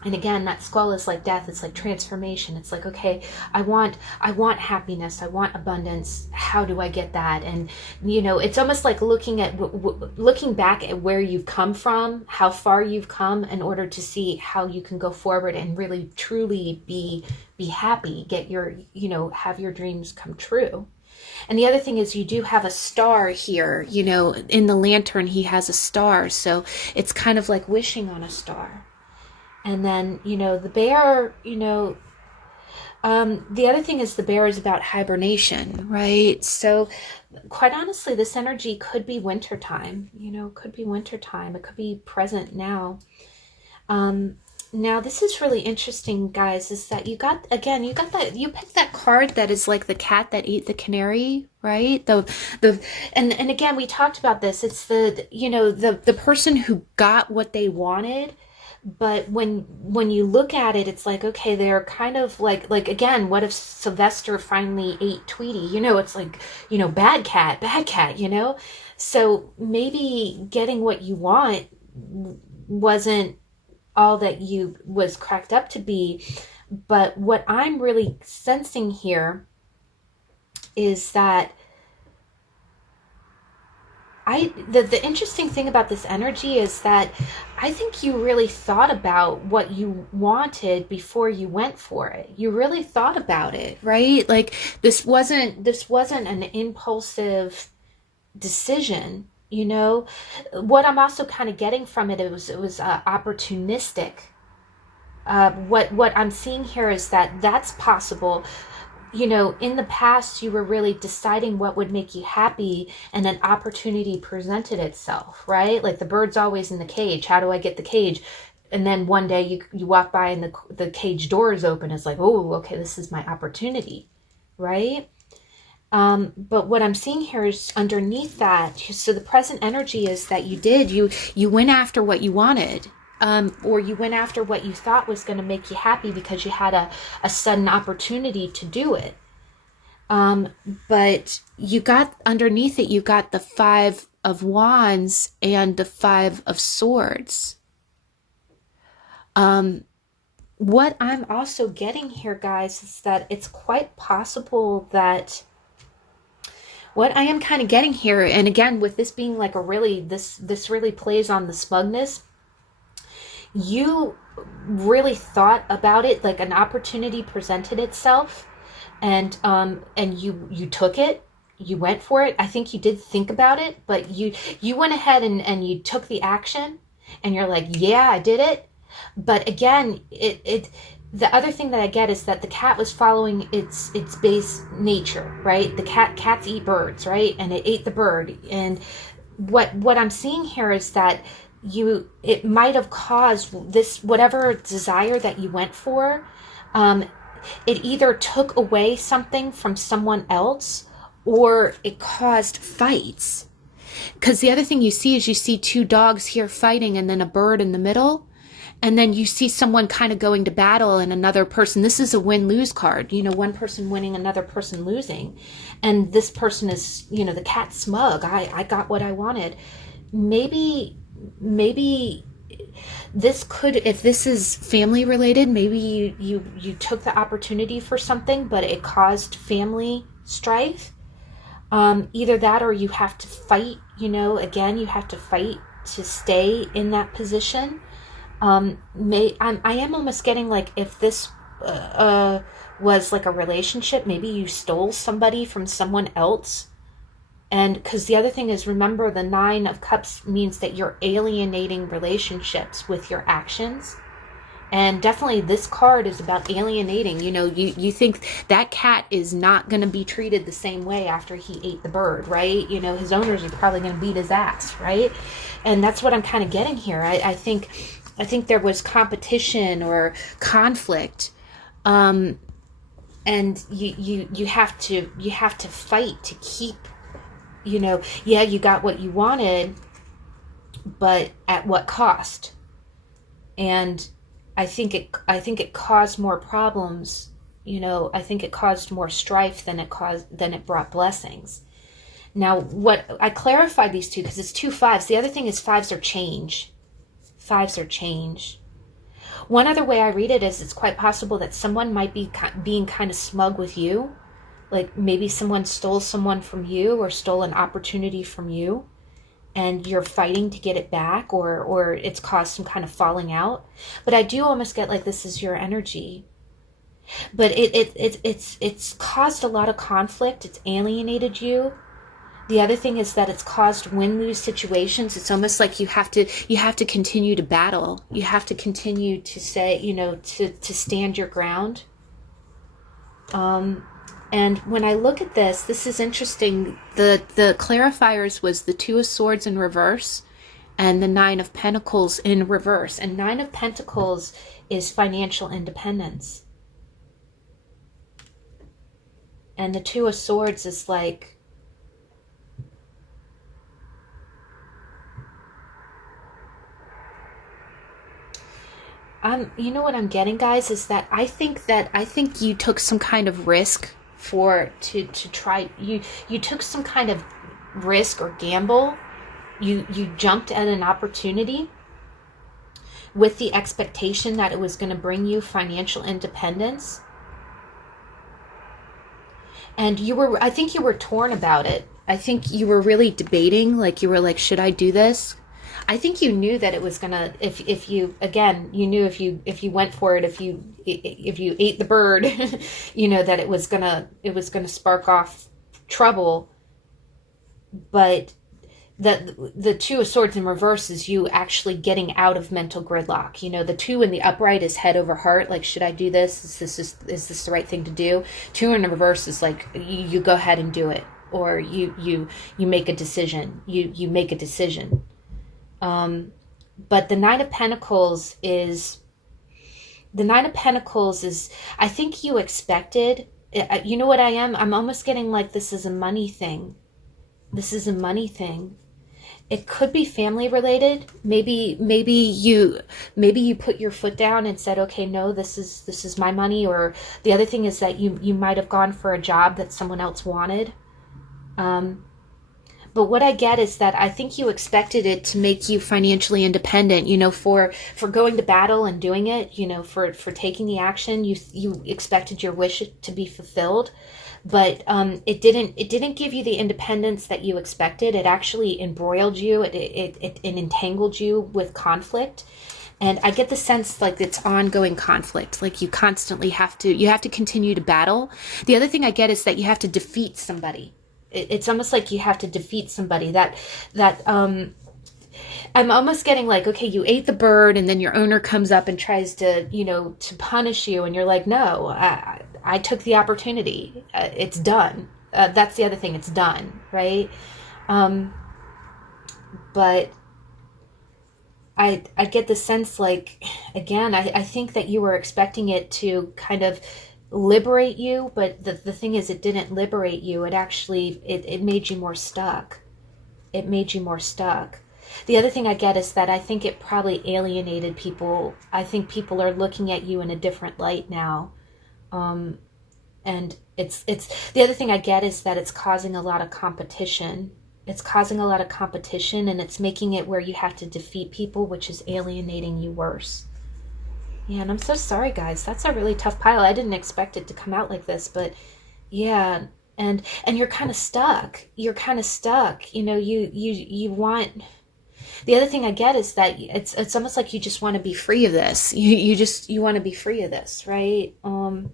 And again, that skull is like death. It's like transformation. It's like, okay, I want happiness. I want abundance. How do I get that? And, it's almost like looking back at where you've come from, how far you've come in order to see how you can go forward and really, truly be happy, get have your dreams come true. And the other thing is you do have a star here, in the lantern, he has a star. So it's kind of like wishing on a star. And then, the bear, the other thing is the bear is about hibernation, right? So quite honestly, this energy could be wintertime, could be wintertime. It could be present now. Now, this is really interesting, guys, is that you picked that card that is like the cat that ate the canary, right? And again, we talked about this. It's the person who got what they wanted. But when you look at it, it's like, okay, they're kind of like again, what if Sylvester finally ate Tweety? It's like, bad cat, So maybe getting what you want wasn't all that you was cracked up to be. But what I'm really sensing here is that the interesting thing about this energy is that I think you really thought about what you wanted before you went for it. You really thought about it, right? Like this wasn't an impulsive decision, What I'm also kind of getting from it was opportunistic. What I'm seeing here is that that's possible. In the past, you were really deciding what would make you happy, and an opportunity presented itself, right? Like the bird's always in the cage. How do I get the cage? And then one day you walk by and the cage door is open. It's like, oh, okay, this is my opportunity, right? But what I'm seeing here is underneath that. So the present energy is that you went after what you wanted. Or you went after what you thought was going to make you happy because you had a sudden opportunity to do it. But you got underneath it, you got the Five of Wands and the Five of Swords. What I'm also getting here, guys, is that it's quite possible that what I am kind of getting here, and again, with this being like this really plays on the smugness. you really thought about it, like an opportunity presented itself, and you took it. You went for it. I think you did think about it, but you went ahead and you took the action, and you're like, yeah, I did it. But again, the other thing that I get is that the cat was following its base nature, right? The cats eat birds, right? And it ate the bird. And what I'm seeing here is that it might have caused this, whatever desire that you went for, it either took away something from someone else, or it caused fights. Because the other thing you see is you see two dogs here fighting and then a bird in the middle. And then you see someone kind of going to battle and another person. This is a win-lose card. One person winning, another person losing. And this person is, the cat's smug. I got what I wanted. Maybe this could, if this is family related, maybe you took the opportunity for something, but it caused family strife. Either that, or you have to fight, again, you have to fight to stay in that position. I am almost getting like, if this was like a relationship, maybe you stole somebody from someone else. And because the other thing is, remember, the 9 of Cups means that you're alienating relationships with your actions. And definitely this card is about alienating. You think that cat is not going to be treated the same way after he ate the bird, right? His owners are probably going to beat his ass, right? And that's what I'm kind of getting here. I think there was competition or conflict, and you have to fight to keep, you got what you wanted, but at what cost? And I think it caused more problems. I think it caused more strife than it brought blessings. Now, what I clarified these two, because it's 2 5s. The other thing is 5s are change. 5s are change. One other way I read it is, it's quite possible that someone might be being kind of smug with you. Like maybe someone stole someone from you, or stole an opportunity from you, and you're fighting to get it back, or it's caused some kind of falling out. But I do almost get like this is your energy. But it's caused a lot of conflict. It's alienated you. The other thing is that it's caused win-lose situations. It's almost like you have to continue to battle. You have to continue to say, to stand your ground. And when I look at this is interesting. The clarifiers was the 2 of Swords in reverse and the 9 of Pentacles in reverse. And 9 of Pentacles is financial independence. And the 2 of Swords is like, you know what I'm getting, guys, is that I think you took some kind of risk to try. You took some kind of risk or gamble. You jumped at an opportunity with the expectation that it was going to bring you financial independence. And I think you were torn about it. I think you were really debating, like you were like, should I do this? I think you knew that it was gonna, if you went for it, if you ate the bird, that it was gonna spark off trouble. But the 2 of Swords in reverse is you actually getting out of mental gridlock. The 2 in the upright is head over heart, like, should I do this? Is this the right thing to do? 2 in the reverse is like, you go ahead and do it, or you make a decision. You make a decision. But the 9 of Pentacles is, I think you expected, you know what I am? I'm almost getting like this is a money thing. It could be family related. Maybe you put your foot down and said, okay, no, this is my money. Or the other thing is that you might have gone for a job that someone else wanted. But what I get is that I think you expected it to make you financially independent, for going to battle and doing it, for taking the action. You expected your wish to be fulfilled, but it didn't give you the independence that you expected. It actually embroiled you. It entangled you with conflict. And I get the sense like it's ongoing conflict, like you constantly have to continue to battle. The other thing I get is that you have to defeat somebody. It's almost like you have to defeat somebody that I'm almost getting like, okay, you ate the bird and then your owner comes up and tries to, to punish you. And you're like, no, I took the opportunity. It's done. That's the other thing. It's done. Right. But I get the sense like, again, I think that you were expecting it to kind of liberate you. But the thing is, it didn't liberate you. It actually, it made you more stuck. It made you more stuck. The other thing I get is that I think it probably alienated people. I think people are looking at you in a different light now. And it's the other thing I get is that it's causing a lot of competition. It's causing a lot of competition, and it's making it where you have to defeat people, which is alienating you worse. Yeah, and I'm so sorry, guys. That's a really tough pile. I didn't expect it to come out like this, but yeah. And you're kind of stuck. You're kind of stuck. You want... The other thing I get is that it's almost like you just want to be free of this. You want to be free of this, right? You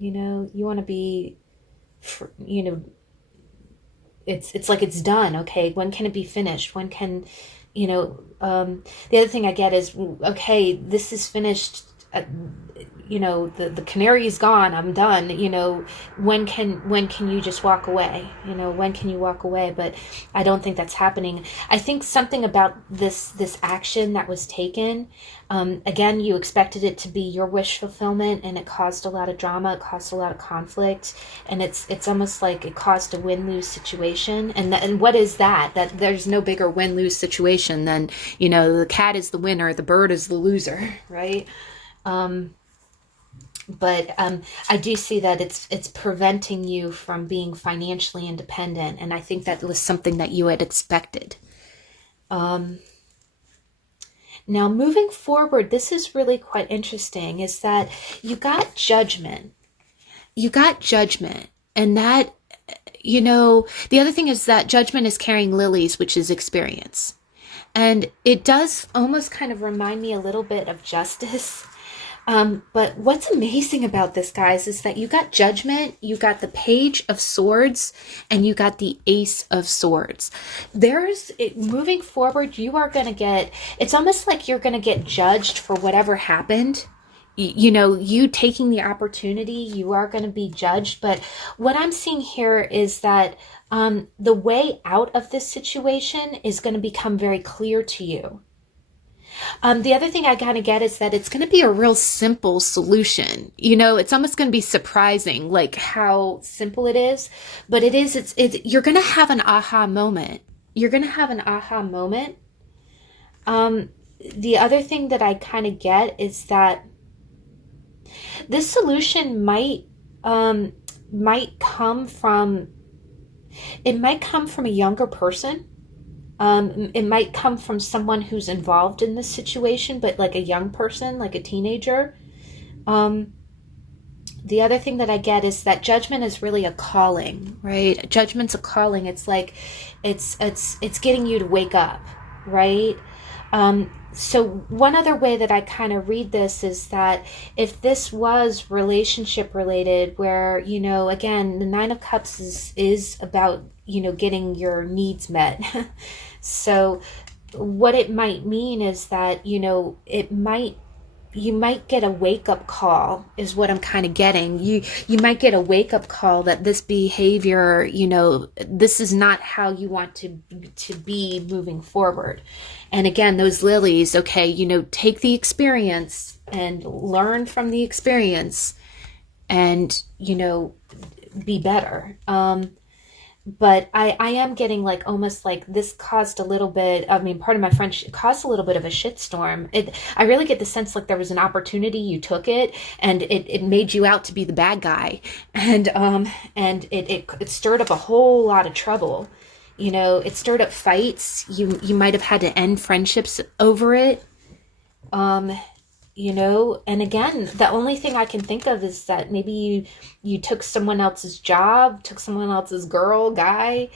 want to be, it's like it's done. Okay, when can it be finished? When can, the other thing I get is, okay, this is finished. The canary is gone. I'm done. When can you just walk away? When can you walk away? But I don't think that's happening. I think something about this action that was taken, again, you expected it to be your wish fulfillment, and it caused a lot of drama. It caused a lot of conflict, and it's almost like it caused a win-lose situation. And what is that? That there's no bigger win-lose situation than, the cat is the winner, the bird is the loser, right? But I do see that it's preventing you from being financially independent, and I think that was something that you had expected. Now, moving forward, this is really quite interesting, is that you got judgment. You got judgment, and that, the other thing is that judgment is carrying lilies, which is experience. And it does almost kind of remind me a little bit of justice. But what's amazing about this, guys, is that you got judgment, you got the Page of Swords, and you got the Ace of Swords. Moving forward, you are going to get, it's almost like you're going to get judged for whatever happened. You taking the opportunity, you are going to be judged. But what I'm seeing here is that the way out of this situation is going to become very clear to you. The other thing I kind of get is that it's going to be a real simple solution. It's almost going to be surprising, like how simple it is, but it is, you're going to have an aha moment. You're going to have an aha moment. The other thing that I kind of get is that this solution might come from a younger person. It might come from someone who's involved in this situation, but like a young person, like a teenager. The other thing that I get is that judgment is really a calling, right? Judgment's a calling. It's like, it's getting you to wake up, right? So one other way that I kind of read this is that if this was relationship related, where, again, the Nine of Cups is about, getting your needs met. So what it might mean is that, you might get a wake-up call, is what I'm kind of getting. You might get a wake-up call that this behavior, this is not how you want to be moving forward. And again, those lilies, okay, take the experience and learn from the experience and, be better. But I am getting like almost like this caused a little bit, part of my French, caused a little bit of a shitstorm. I really get the sense like there was an opportunity, you took it, and it made you out to be the bad guy. And it stirred up a whole lot of trouble. It stirred up fights. You might have had to end friendships over it. And again, the only thing I can think of is that maybe you took someone else's job, took someone else's girl, guy,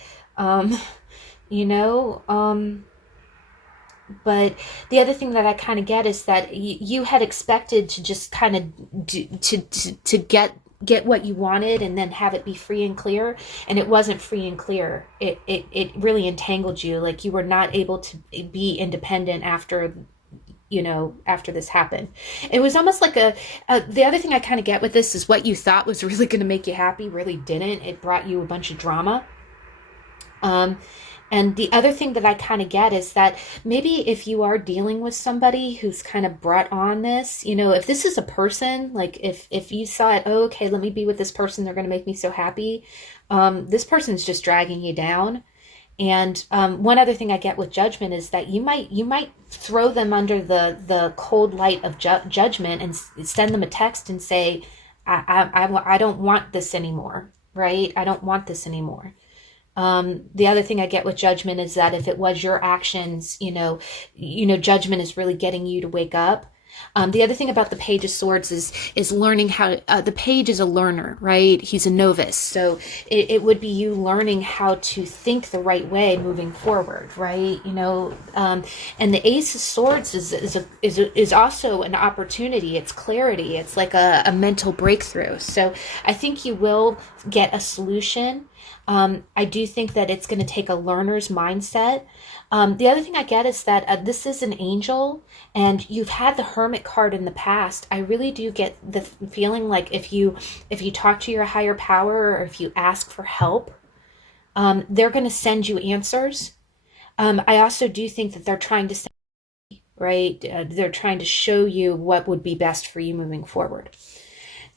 But the other thing that I kind of get is that you had expected to just kind of to get what you wanted and then have it be free and clear, and it wasn't free and clear. It really entangled you. Like you were not able to be independent after, you know, after this happened. It was almost like the other thing I kind of get with this is what you thought was really going to make you happy really didn't. It brought you a bunch of drama. And the other thing that I kind of get is that maybe if you are dealing with somebody who's kind of brought on this, you know, if this is a person, like if you saw it, oh, okay, let me be with this person, they're going to make me so happy. This person's just dragging you down. And one other thing I get with judgment is that you might throw them under the cold light of judgment and send them a text and say, I don't want this anymore, right? I don't want this anymore. The other thing I get with judgment is that if it was your actions, you know, judgment is really getting you to wake up. The other thing about the Page of Swords is learning how to, the page is a learner, right? He's a novice. So it would be you learning how to think the right way moving forward, right? You know, and the Ace of Swords is also an opportunity. It's clarity. It's like a mental breakthrough. So I think you will get a solution. I do think that it's going to take a learner's mindset. The other thing I get is that this is an angel, and you've had the Hermit card in the past. I really do get the feeling like if you talk to your higher power, or if you ask for help, they're going to send you answers. I also do think that they're trying to send, right? They're trying to show you what would be best for you moving forward.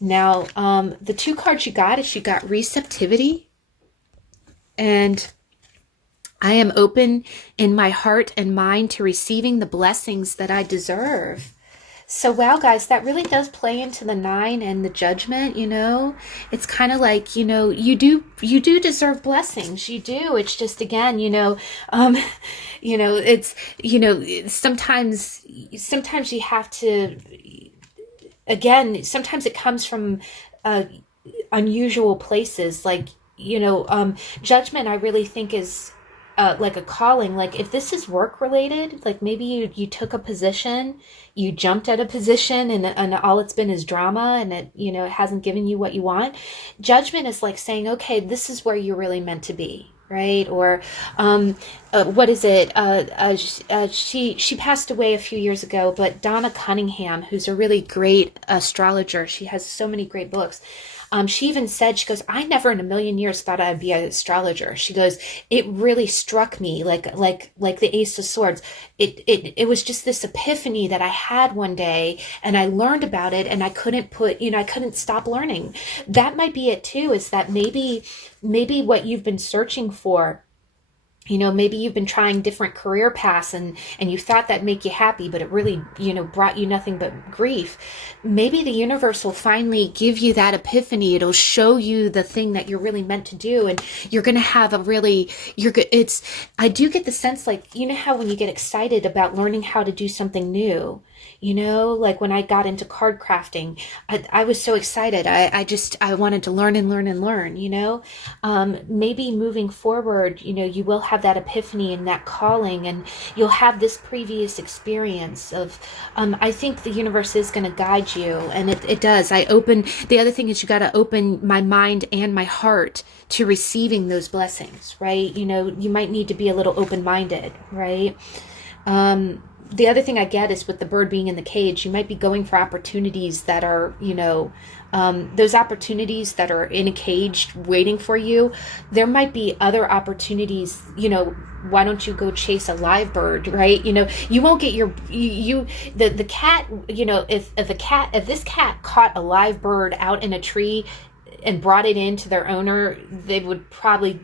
Now, the two cards you got is you got receptivity, and I am open in my heart and mind to receiving the blessings that I deserve. So, wow, guys, that really does play into the 9 and the judgment, you know. It's kind of like, you know, you do deserve blessings. You do. It's just, again, you know, it's, you know, sometimes you have to, again, sometimes it comes from unusual places. Like, you know, judgment, I really think is like a calling. Like if this is work related, like maybe you took a position, you jumped at a position, and all it's been is drama, and it, you know, it hasn't given you what you want. Judgment is like saying, okay, this is where you're really meant to be, right? Or what is it? She passed away a few years ago, but Donna Cunningham, who's a really great astrologer, she has so many great books. She even said, she goes, I never in a million years thought I'd be an astrologer. She goes, it really struck me like the Ace of Swords. It was just this epiphany that I had one day, and I learned about it, and I couldn't stop learning. That might be it too, is that maybe what you've been searching for, you know, maybe you've been trying different career paths and you thought that'd make you happy, but it really, you know, brought you nothing but grief. Maybe the universe will finally give you that epiphany. It'll show you the thing that you're really meant to do. And you're going to have I do get the sense, like, you know how when you get excited about learning how to do something new, you know, like when I got into card crafting, I was so excited. I wanted to learn and learn and learn, you know. Maybe moving forward, you know, you will have that epiphany and that calling, and you'll have this previous experience of, I think the universe is going to guide you, and it does. The other thing is you got to open my mind and my heart to receiving those blessings, right? You know, you might need to be a little open-minded, right? The other thing I get is with the bird being in the cage, you might be going for opportunities that are, you know, those opportunities that are in a cage waiting for you. There might be other opportunities, you know. Why don't you go chase a live bird, right? You know, you won't get the cat, you know, if this cat caught a live bird out in a tree and brought it in to their owner, they would probably,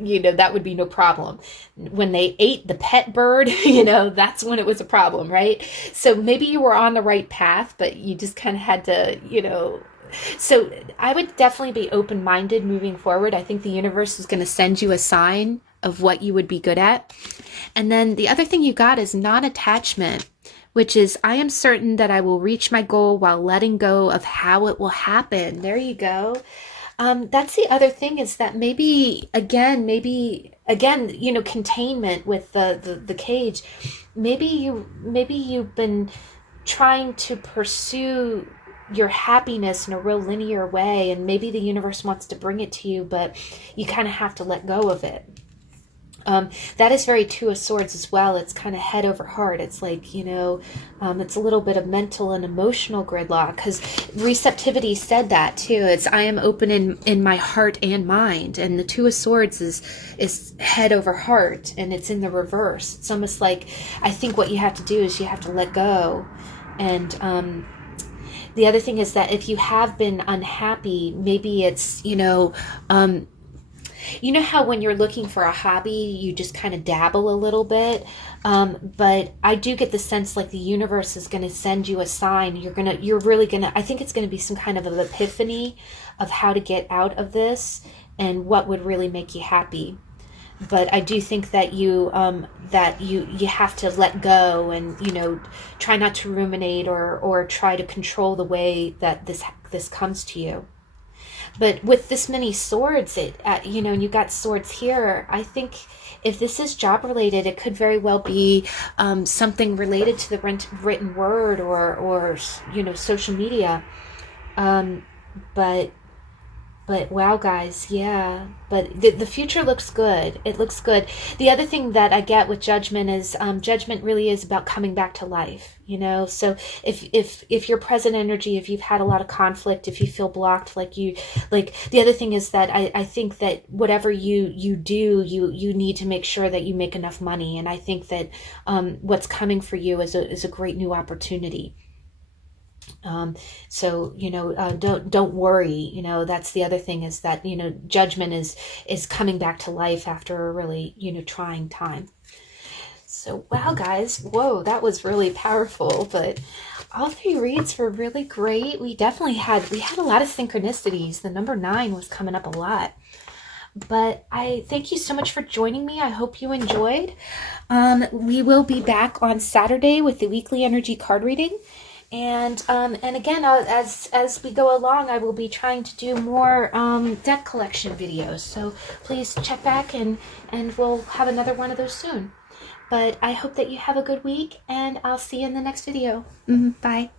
you know, that would be no problem. When they ate the pet bird, you know, that's when it was a problem, right? So maybe you were on the right path, but you just kind of had to, you know. So I would definitely be open-minded moving forward. I think the universe is going to send you a sign of what you would be good at. And then the other thing you got is non-attachment, which is, I am certain that I will reach my goal while letting go of how it will happen. There you go. That's the other thing, is that maybe again, you know, containment with the cage. Maybe you've been trying to pursue your happiness in a real linear way, and maybe the universe wants to bring it to you, but you kind of have to let go of it. That is very Two of Swords as well. It's kind of head over heart. It's like, you know, it's a little bit of mental and emotional gridlock, because receptivity said that too. It's, I am open in my heart and mind. And the Two of Swords is head over heart, and it's in the reverse. It's almost like, I think what you have to do is you have to let go. And the other thing is that if you have been unhappy, maybe it's, you know how when you're looking for a hobby, you just kind of dabble a little bit. But I do get the sense like the universe is going to send you a sign. You're really going to, I think it's going to be some kind of an epiphany of how to get out of this and what would really make you happy. But I do think that you have to let go, and, you know, try not to ruminate or try to control the way that this comes to you. But with this many swords, you know, and you got swords here, I think if this is job related, it could very well be something related to the written word or you know, social media. But wow, guys, yeah. But the future looks good. It looks good. The other thing that I get with Judgment is Judgment really is about coming back to life, you know? So if your present energy, if you've had a lot of conflict, if you feel blocked, the other thing is that I think that whatever you do, you need to make sure that you make enough money. And I think that what's coming for you is a great new opportunity. So, you know, don't worry, you know, that's the other thing, is that, you know, Judgment is coming back to life after a really, you know, trying time. So, wow, guys, whoa, that was really powerful. But all three reads were really great. We had a lot of synchronicities. The number 9 was coming up a lot. But I thank you so much for joining me. I hope you enjoyed. We will be back on Saturday with the weekly energy card reading. And again, as we go along, I will be trying to do more deck collection videos. So please check back, and we'll have another one of those soon. But I hope that you have a good week, and I'll see you in the next video. Bye.